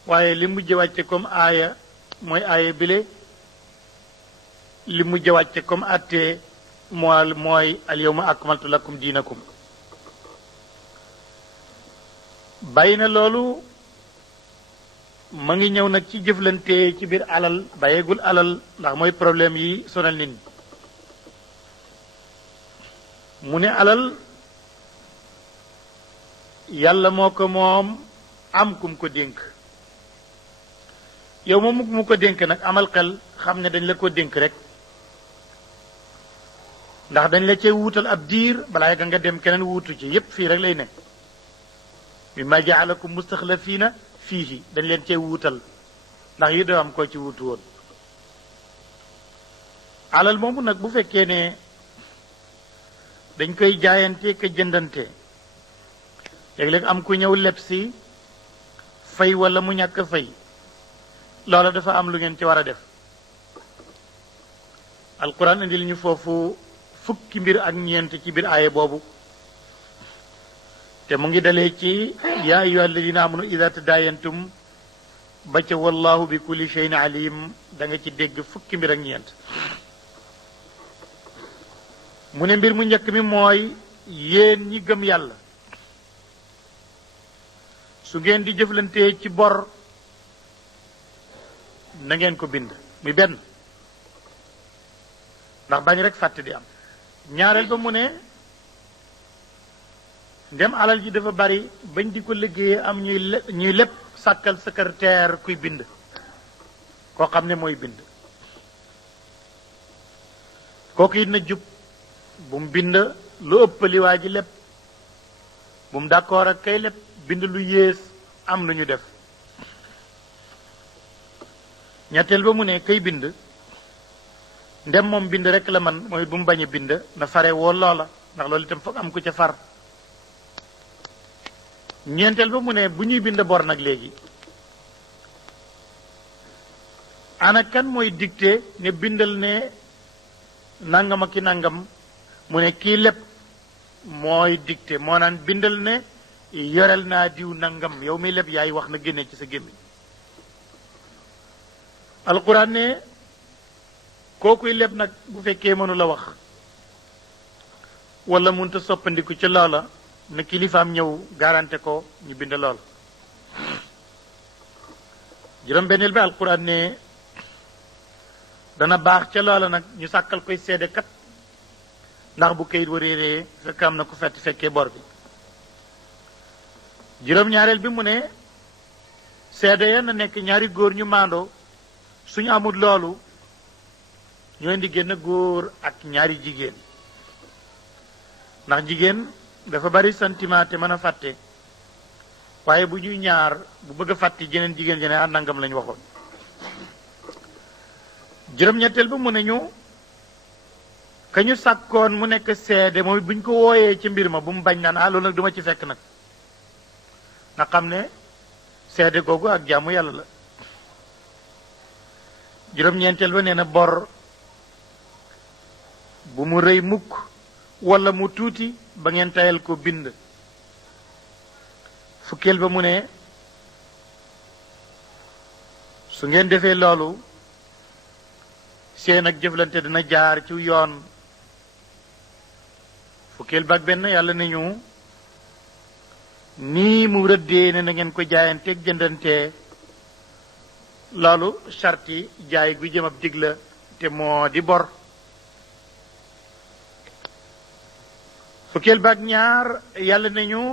waaye li mujj wàcce comme aaya mooy aaya bile li mujj wàcce comme atte mooy al yawma akmaltu lakum diinakum bàyyi na loolu ma ngi ñëw nag ci jëflante ci biir alal bàyyeegul alal ndax mooy problème yi sonal nit ñi mu ne alal yàlla moo ko moom am kum ko dénk yow moom mu ko dénk nag amal xel xam ne dañ la ko dénk rek ndax dañ la cee wuutal ab diir balaa nga dem keneen wuutu ci yépp fii rek lay ne bi ma jaalakum mustaxlafiina fiihi dañ leen cee wuutal ndax yi doo am koo ci wuutu woon alal moomu nag bu fekkee ne dañ koy jaayante ka jëndante léeg-léeg am ku ñëw leb si fay wala mu ñàkk fay loola dafa am lu ngeen ci war a def alquran indil ñu foofu fukki mbir ak ñeent ci biir aaye boobu te mu ngi dalee ci yaa ayyuha alladina amanu ida tadaayantum ba ca wallahu bi kulli shay'in alim da nga ci dégg fukki mbir ak ñeent mu ne mbir mu njëkk mi mooy yéen ñi gëm yàlla su ngeen di jëflantee ci bor na ngeen ko bind muy benn ndax bañ rek fàtte di am ñaareel ba mu ne ndem alal ji dafa bari bañ di ko liggéeyee am ñuy lépp sàkkal secrétaire kuy bind koo xam ne mooy bind kooku it na jub bu mu bind lu ëpp li waa ji lépp bu mu d'accord ak kay lépp bind lu yées am lu ñu def ñetteel ba mu ne kay bind ndem moom bind rek la man mooy bu mu bañ a bind na fare woo loola ndax loolu itam foog am ku ca far ñeenteel ba mu ne bu ñuy bind bor nag léegi ana kan mooy dicté ne bindal ne nangam ak ki nangam mu ne kii lépp mooy dicté moo naan bindal ne yorel naa diw nangam yow mi lépp yaay wax na génne ci sa gémmiñ alquran ne kookuy lépp nag bu fekkee mënu la wax wala munta soppandiku ci loola na kilifaam ñëw garanté ko ñu bind lool juróom-benneel bi alquran ne dana baax ca loola nag ñu sàkkal koy seede kat ndax bu kayit wa réeree fekk am na ku fekkee bor bi juróom-ñaareel bi mu ne seede ya na nekk ñaari góor ñu maandoo suñu amul loolu ñoo di génn góor ak ñaari jigéen ndax jigéen dafa bari sentiment te mën a fàtte waaye bu ñuy ñaar bu bëgg a fàtti jeneen jigéen jene ah nangam lañ waxoon. juróom-ñetteel ba mu ne ñu ka ñu sàkkoon mu nekk seede mooy buñ ko wooyee ci mbir ma bu mu bañ naan ah loolu nag duma ci fekk nag nga xam ne seede googu ak jaamu yàlla la. juróom-ñeenteel ba nee na bor bu mu rëy mukk wala mu tuuti ba ngeen tayal ko bind. fukkeel ba mu ne su ngeen defee loolu seen ak jëflante dina jaar ci yoon. fukkeel ba ak benn yàlla ne ñu nii mu rëddee ne na ngeen ko jaayanteeg jëndantee loolu sarti jaay gu jëm ab dig la te moo di bor. fukkeel ba ak ñaar yàlla ne ñu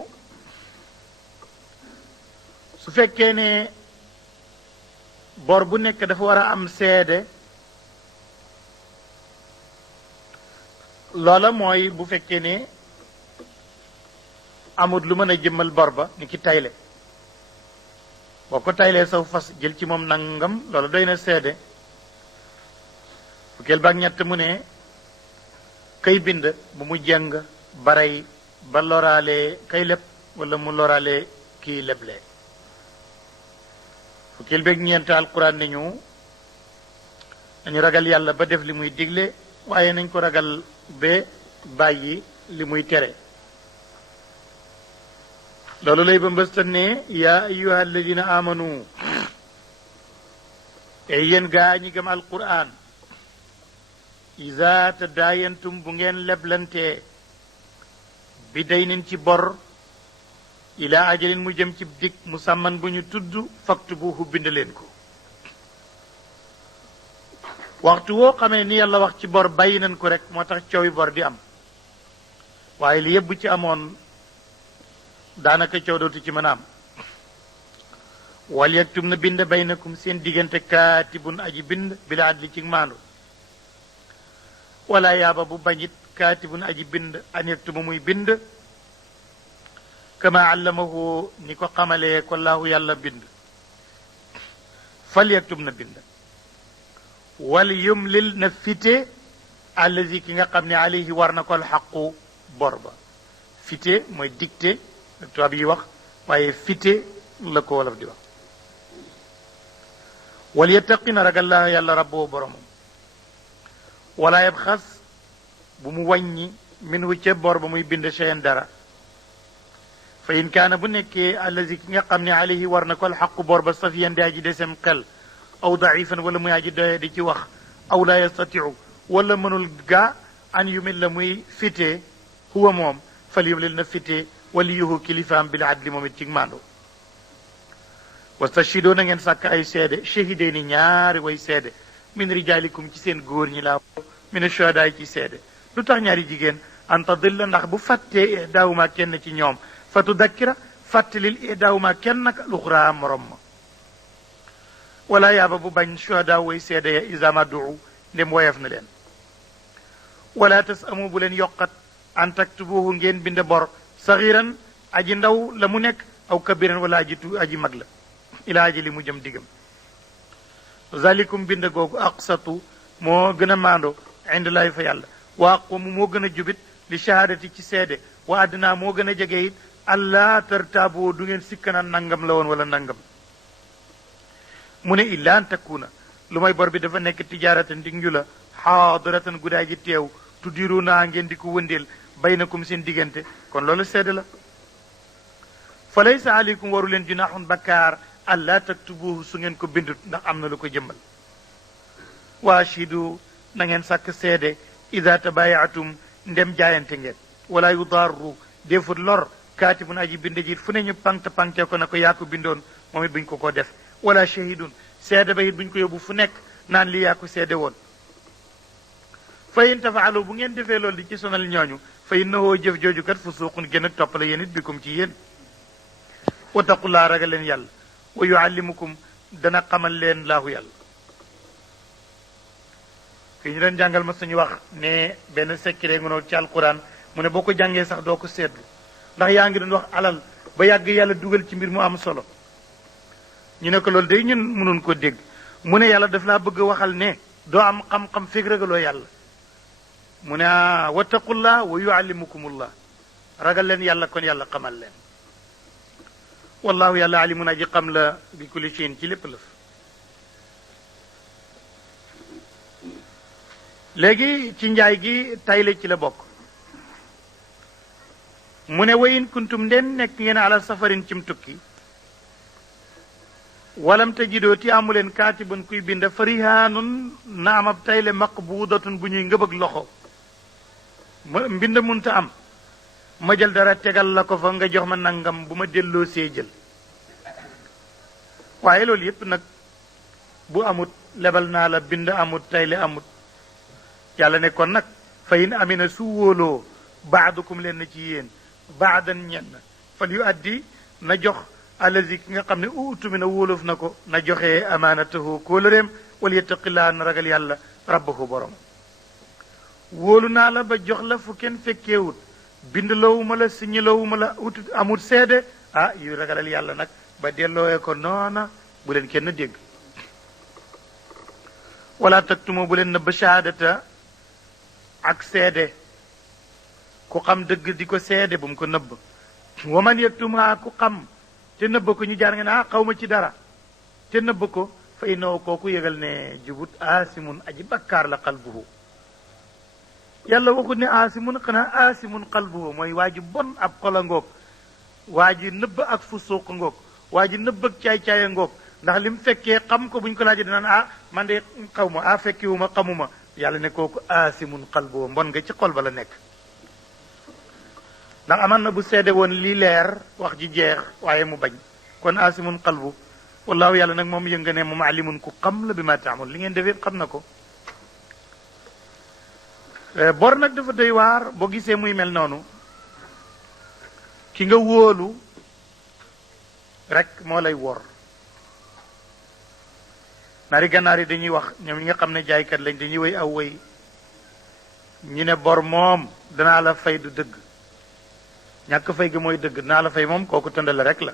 su fekkee ne bor bu nekk dafa war a am seede loola mooy bu fekkee ne amut lu mën a jëmmal bor ba ni ki tayle boo ko taylee saw fas jël ci moom nangam loola doy na seede. fukkeel ba ak ñett mu ne kay bind bu mu jeng baray ba loraale kay leb wala mu loraale kii leble. fukkeel beeg ñeent alquran ne ñu nañu ragal yàlla ba def li muy digle waaye nañ ko ragal ba bàyyi li muy tere. loolu lay ba mbëstan ne yaa ayyuha alladina amanu e yéen gaa ñi gëm alquran iza tadaayantum bu ngeen leblantee bi daynin ci bor ila ajalin mu jëm ci dig musamman bu ñu tudd faktubuhu bind leen ko. waxtu woo xamee ni yàlla wax ci bor bàyyi nañ ko rek moo tax coowi bor di am waaye li yëpp bu ci amoon daanaka coow dootu ci mën a am. wal yaktum na bind baynakum seen diggante kaatibun aji bind bila adli ci maandu wala yaaba bu bañit kaatibun aji bind an yaktuma muy bind kama allamahu ni ko xamalee ko laahu yàlla bind. fal yaktum na bind wal yumlil na fite allazi ki nga xam ne alayhi war na ko alxaqu bor ba. fite mooy dicté tubaab yi wax waaye fite la ko wolof di wax. wal yattaqi na ragal laa yàlla rabboo boromam wala yabxas bu mu wàññi minhu ca bor ba muy bind cheyan dara. fa in kaana bu nekkee allazi ki nga xam ne alayhi war na ko alxaqu bor ba safiyan di aji desem xel aw daifan wala muy aji doye di ci wax aw la yastatiu wala mënul gaa an yumil la muy fite huwa moom fal yumlil na fite waliyuhu kilifaam bil adli moom it ci maandu. wastashhidoo na ngeen sàkk ay seede shahidayni ñaari way seede min rijaalikum ci seen góor ñi laa min shuhadaay ci seede. lu tax ñaari jigéen an tadilla ndax bu fàttee idaawuma kenn ci ñoom fa tudakkira fàttalil idaawuma kenn nag luxraa morom ma. wala yaaba bu bañ shuhadaa way seede ya iza ma duu ndem woyef na leen. wala tasamu bu leen yokkat an taktubuhu ngeen bind bor saxiran aji ndaw la mu nekk aw kabiran wala aji mag la ila aji li mu jëm diggam. zalikum bind googu aqsatu moo gën a maando indallaahi fa yàlla wa aqumu moo gën a jubit li shahadati ci seede wa adnaa moo gën a jege it allah tartaabu du ngeen sikkana nangam la woon wala nangam. mu ne illa an takuna lu may bor bi dafa nekk tijaaratan dig nju la xaadiratan guddaa ji teew tuddiru naa ngeen di ko wëndeel baynakum seen diggante kon loolu seede la. fa laysa aleykum waru leen junaaxun bakkaar allah taktubuhu su ngeen ko bindut ndax am na lu ko jëmmal. wa ashidu na ngeen sàkk seede ida tabayaatum ndem jaayante ngeen wala yudarru defut lor kaatibun aji bind ji fu ne ñu pangte pangte ko na ko yaa ko bindoon moom it buñ ko def wala shahidun seede ba it buñ ko yóbbu fu nekk naan li yaa ko seede woon. fa in tafaalu bu ngeen defee loolu di ci sonal ñooñu fa innahu jëf jooju kat fusuuqun gën a toppale yéen it bikum ci yéen. wa taqullaa ragal leen yàlla wa yuallimukum dana xamal leen laahu yàlla. fii ñu leen jàngal ma suñu wax ne benn secret nga noonu ci alquran mu ne boo ko jàngee sax doo ko seetlu ndax yaa ngi doon wax alal ba yàgg yàlla dugal ci mbir mu am solo ñu ne ko loolu day ñun mënuñ ko dégg mu ne yàlla daf laa bëgg waxal ne doo am xam-xam fekk ragaloo yàlla mu ne wattaqullah wa yuallimukumullah ragal leen yàlla kon yàlla xamal leen wallahu yàlla alimun aji xam la bi kulli shay'in ci lépp lëf léegi ci njaay gi tayle ci la bokk mu ne wayin kuntum ndeen nekk ngeen ala safarin cim tukki walam tajidoo ti amuleen kaatibun kuy bind farihaanun na am ab tayle maqbuudatun bu ñuy ngëbëg loxo mbind munta am ma jël dara tegal la ko fa nga jox ma nangam bu ma delloo see jël waaye loolu yépp nag bu amut lebal naa la bind amut tayle amut yàlla ne kon nag fa in amina su wóoloo baadukum leen na ci yéen baadan ñenn fal yu addi na jox allazi ki nga xam ne utumina wóolof na ko na joxe amaanatahu kóolëreem wala yettaqillaa na ragal yàlla rabbahu borom wóolu naa la ba jox la fu kenn fekkeewut bind lawuma la siñi lawuma la utut amut seede yu ragalal yàlla nag ba delloowee ko noona bu leen kenn dégg wala taktumoo bu leen nëbb shahaadata ak seede ku xam dëgg di ko seede bu mu ko nëbb wa man yaktumha ku xam te nëbb ko ñu jaar nga ne xaw ma ci dara te nëbb ko fa innahu kooku yëgal ne jubut aasimun aji bakkaar la qalbuhu yàlla waxut ne aasimun xanaa aasimun qalbuhu mooy waa ji bon ab xola ngoog waa ji nëbb ak fusuuq ngoog waa ji nëbb ak caay-caaya ngoog ndax li mu fekkee xam ko bu ñu ko laajee dinaan man de xaw ma fekkiwuma xamuma yàlla ne kooku aasimun qalbuhu mbon nga ci xol ba la nekk ndax aman na bu seede woon lii leer wax ji jeex waaye mu bañ kon aasimun qalbu wallaahu yàlla nag moom yënga ne moom alimun ku xam la bi ma taamul li ngeen defee xam na ko bor nag dafa doy waar boo gisee muy mel noonu ki nga wóolu rek moo lay wor naari gànnaar yi dañuy wax ñoom ñi nga xam ne jaaykat lañ dañuy wéy aw wéy ñu ne bor moom danaa la fay du dëgg ñàkk fay gi mooy dëgg naa la fay moom kooku tëndale rek la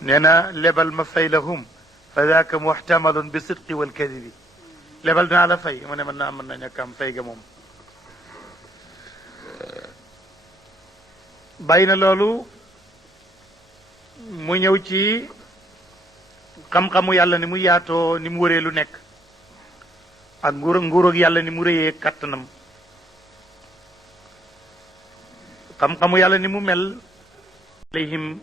nee na lebal ma fay la hum fa daaka muxtamalun bi sidqi wal kadibi lebal dinaa la fay mu ne mën na ñàkk am fay ga moom bàyyi na loolu mu ñëw ci xam-xamu yàlla ni mu yaatoo ni mu wëree lu nekk ak nguur ak yàlla ni mu rëyee kattanam xam-xamu yàlla ni mu mel alayhim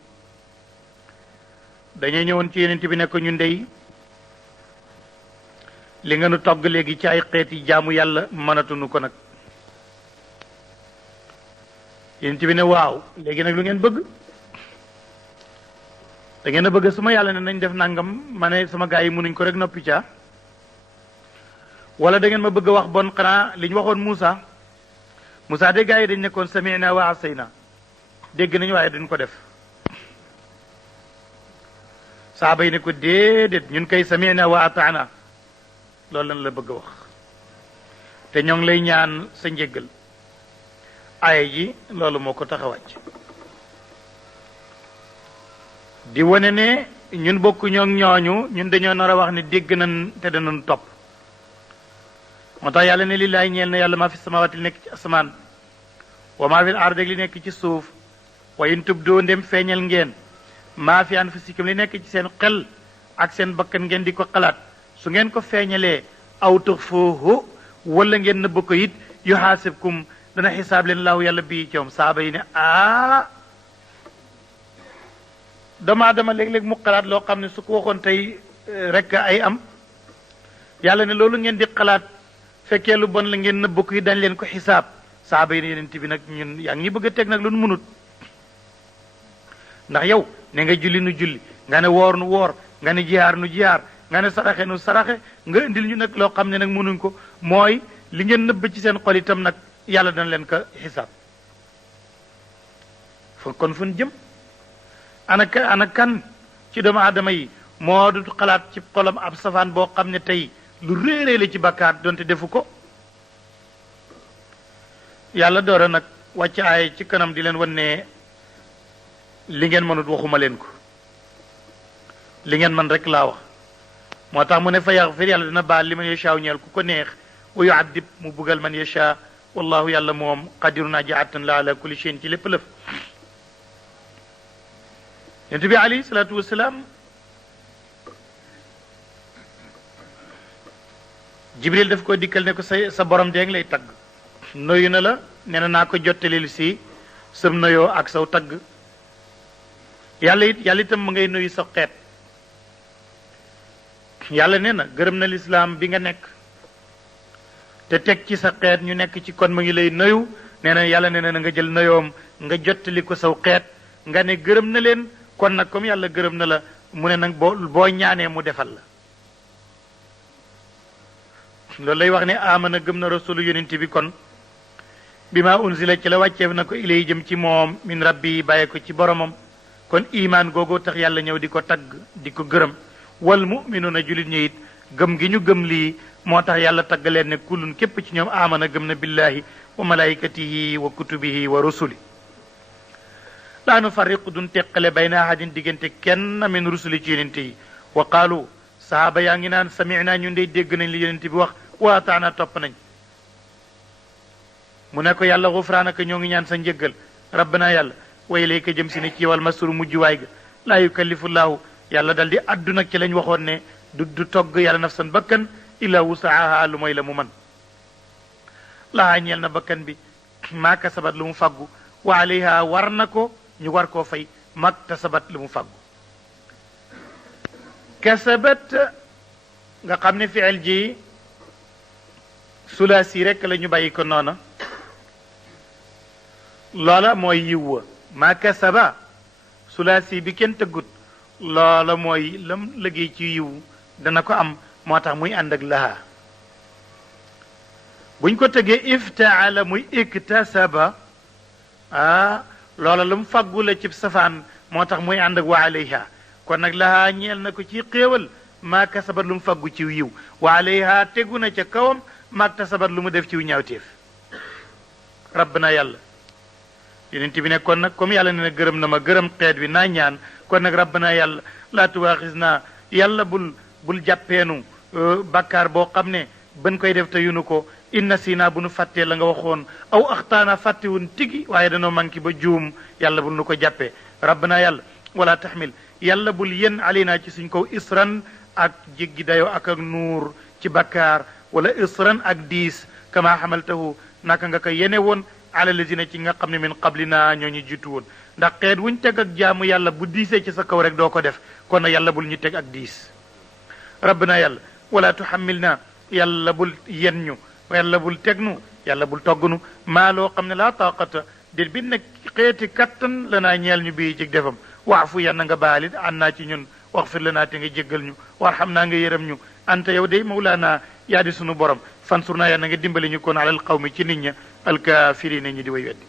dañuy ñëwoon ci yeneen bi ne ko ñun dey li nga nu togg léegi ci ay xeeti jaamu yàlla mënatuñu ko nag yeneen bi ne waaw léegi nag lu ngeen bëgg da ngeen a bëgg suma yàlla ne nañ def nangam ma ne sama gaa yi mënuñ ko rek noppi ca wala da ngeen ma bëgg a wax bon xanaa li ñu waxoon Moussa de gaa yi dañ nekkoon sami'na wa asayna dégg nañu waaye dañ ko def saaba yi ne ko déedéet ñun kay sami'na wa ata'na loolu lan la bëgg a wax te ñoo ngi lay ñaan sa njéggal aaya ji loolu moo ko tax a wàcc di wane ne ñun bokku ñoo ñooñu ñun dañoo nar a wax ne dégg nañ te danañ topp moo tax yàlla ne lillaahi ñeel na yàlla maa fi samaawaati li nekk ci asamaan wa maa fil ard li nekk ci suuf wa in tubdoo ndem feeñal ngeen maa fi anfusikum li nekk ci seen xel ak seen bakkan ngeen di ko xalaat su ngeen ko feeñalee aw tuxfuuhu wala ngeen nëbb ko it yuhaasibkum dana xisaab leen laahu yàlla bii coom saaba yi ne doomu aadama léeg-léeg mu xalaat loo xam ne su ko waxoon tey rek ay am yàlla ne loolu ngeen di xalaat fekkee lu bon la ngeen nëbb ko yi dañ leen ko xisaab saaba yi ne yeneen bi nag ñun yaa ngi bëgg a teg nag lu nu mënut ndax yow ne nga julli nu julli nga ne woor nu woor nga ne jihaar nu jihaar nga ne saraxe nu saraxe nga indil ñu nag loo xam ne nag mënuñ ko mooy li ngeen nëbb ci seen xol itam nag yàlla dana leen ko xisaab kon fu ñu jëm ana kan ci doomu aadama yi moo du xalaat ci xolam ab safaan boo xam ne tey lu réeree la ci bakkaar donte defu ko yàlla doora nag wàcc aay ci kanam di leen wan ne li ngeen mënut waxuma leen ko li ngeen man rek laa wax moo tax mu ne fa yaxfir yàlla dina baal li man yashaa ñeel ku ko neex wa yuadib mu bugal man yashaa wallahu yàlla moom qadirun aji attan la ala kulli shay'in ci lépp lëf yonent bi alayhi salaatu wasalaam jibril daf ko dikkal ne ko sa borom dee ngi lay tagg noyu na la nee na naa ko jottalil si sam noyoo ak saw tagg yàlla itam mu ngay nuyu sa xeet yàlla nee na gërëm na lislaam bi nga nekk te teg ci sa xeet ñu nekk ci kon mu ngi lay nuyu nee na yàlla nee na nga jël nuyoom nga jottali ko saw xeet nga ne gërëm na leen kon nag comme yàlla gërëm na la mu ne nag boo ñaanee mu defal la loolu lay wax ne amana gëm na rasulu yonent bi kon bi ma unzila ci la wàcceef na ko ilay jëm ci moom min rabbi bàyyee ko ci boromam kon imaan googoo tax yàlla ñëw di ko tagg di ko gërëm wal muminuuna julit ñi it gëm gi ñu gëm lii moo tax yàlla tagg leen ne kullun képp ci ñoom amana gëm na billahi wa malaikatihi wa kutubihi wa rusuli laa nu farriqu dun teqale bayna ahadin diggante kenn min rusuli ci yonente yi wa qaalu sahaaba yaa ngi naan samina ñun dey dégg nañ li yonente bi wax wa ataana topp nañ mu ne ko yàlla xufraanaka ñoo ngi ñaan sa njëggal rabbana yàlla wa ilayka jëm si ne ci wal masru mujj waay ga laa yukallifu llaahu yàlla dal di addu nag ci lañ waxoon ne du togg yàlla nafsan bakkan illa wusaaha lu mooy la mu man lahaa ñeel na bakkan bi maa kasabat lu mu faggu wa alayha war na ko ñu war koo fay mag tasabat lu mu faggu kasabat nga xam ne fiil ji sulaasi rek la ñu bàyyi ko noona loola mooy yiw wa maa kasaba sulaasi bi kenn tëggut loola mooy lam liggéey ci yiw dana ko am moo tax muy ànd ak laha buñ ko tëggee iftaala muy iktasaba loola lu mu fàggu la ci safaan moo tax muy ànd ak wa alayha kon nag laha ñeel na ko ci xéewal maa kasabat lu mu fàggu ci yiw wa alayha tegu na ca kawam maag tasabat lu mu def ci ñaawteef rabbana yàlla yonent bi ne kon nag comme yàlla ne na gërëm na ma gërëm xeet bi naa ñaan kon nag rabbana yàlla laa tuwaaxis naa yàlla bul jàppeenu bàkkaar boo xam ne ban koy def te yunu ko inna sina bu nu fàttee la nga waxoon aw axtaana fàttewun tigi waaye danoo manqué ba juum yàlla bul nu ko jàppee rabbana yàlla wala taxmil yàlla bul yen alayna ci suñ kaw isran ak jéggi dayoo ak nuur ci bàkkaar wala isran ak diis kama xamaltahu naka nga ko yene woon ala lazina ci nga xam ne min qablina ñoo ñu jiitu woon ndax xeet wuñ teg ak jaamu yàlla bu diisee ci sa kaw rek doo ko def kon nag yàlla bul ñu teg ak diis rabbana yàlla wala tuhammilna yàlla bul yen ñu yàlla bul tegnu yàlla bul toggnu maa loo xam ne laa taqata déet bi nag xeeti kattan lanaa ñeel ñu bii ci defam waafu yanna nga baalit an naa ci ñun waxfir lanaa te nga jéggal ñu warxam naa nga yërëm ñu anta yow day mawlaana yaa di sunu borom fansur naa yanna nga dimbali ñu kon alal qawmi ci nit ña alkaafiriina ñi di way weddi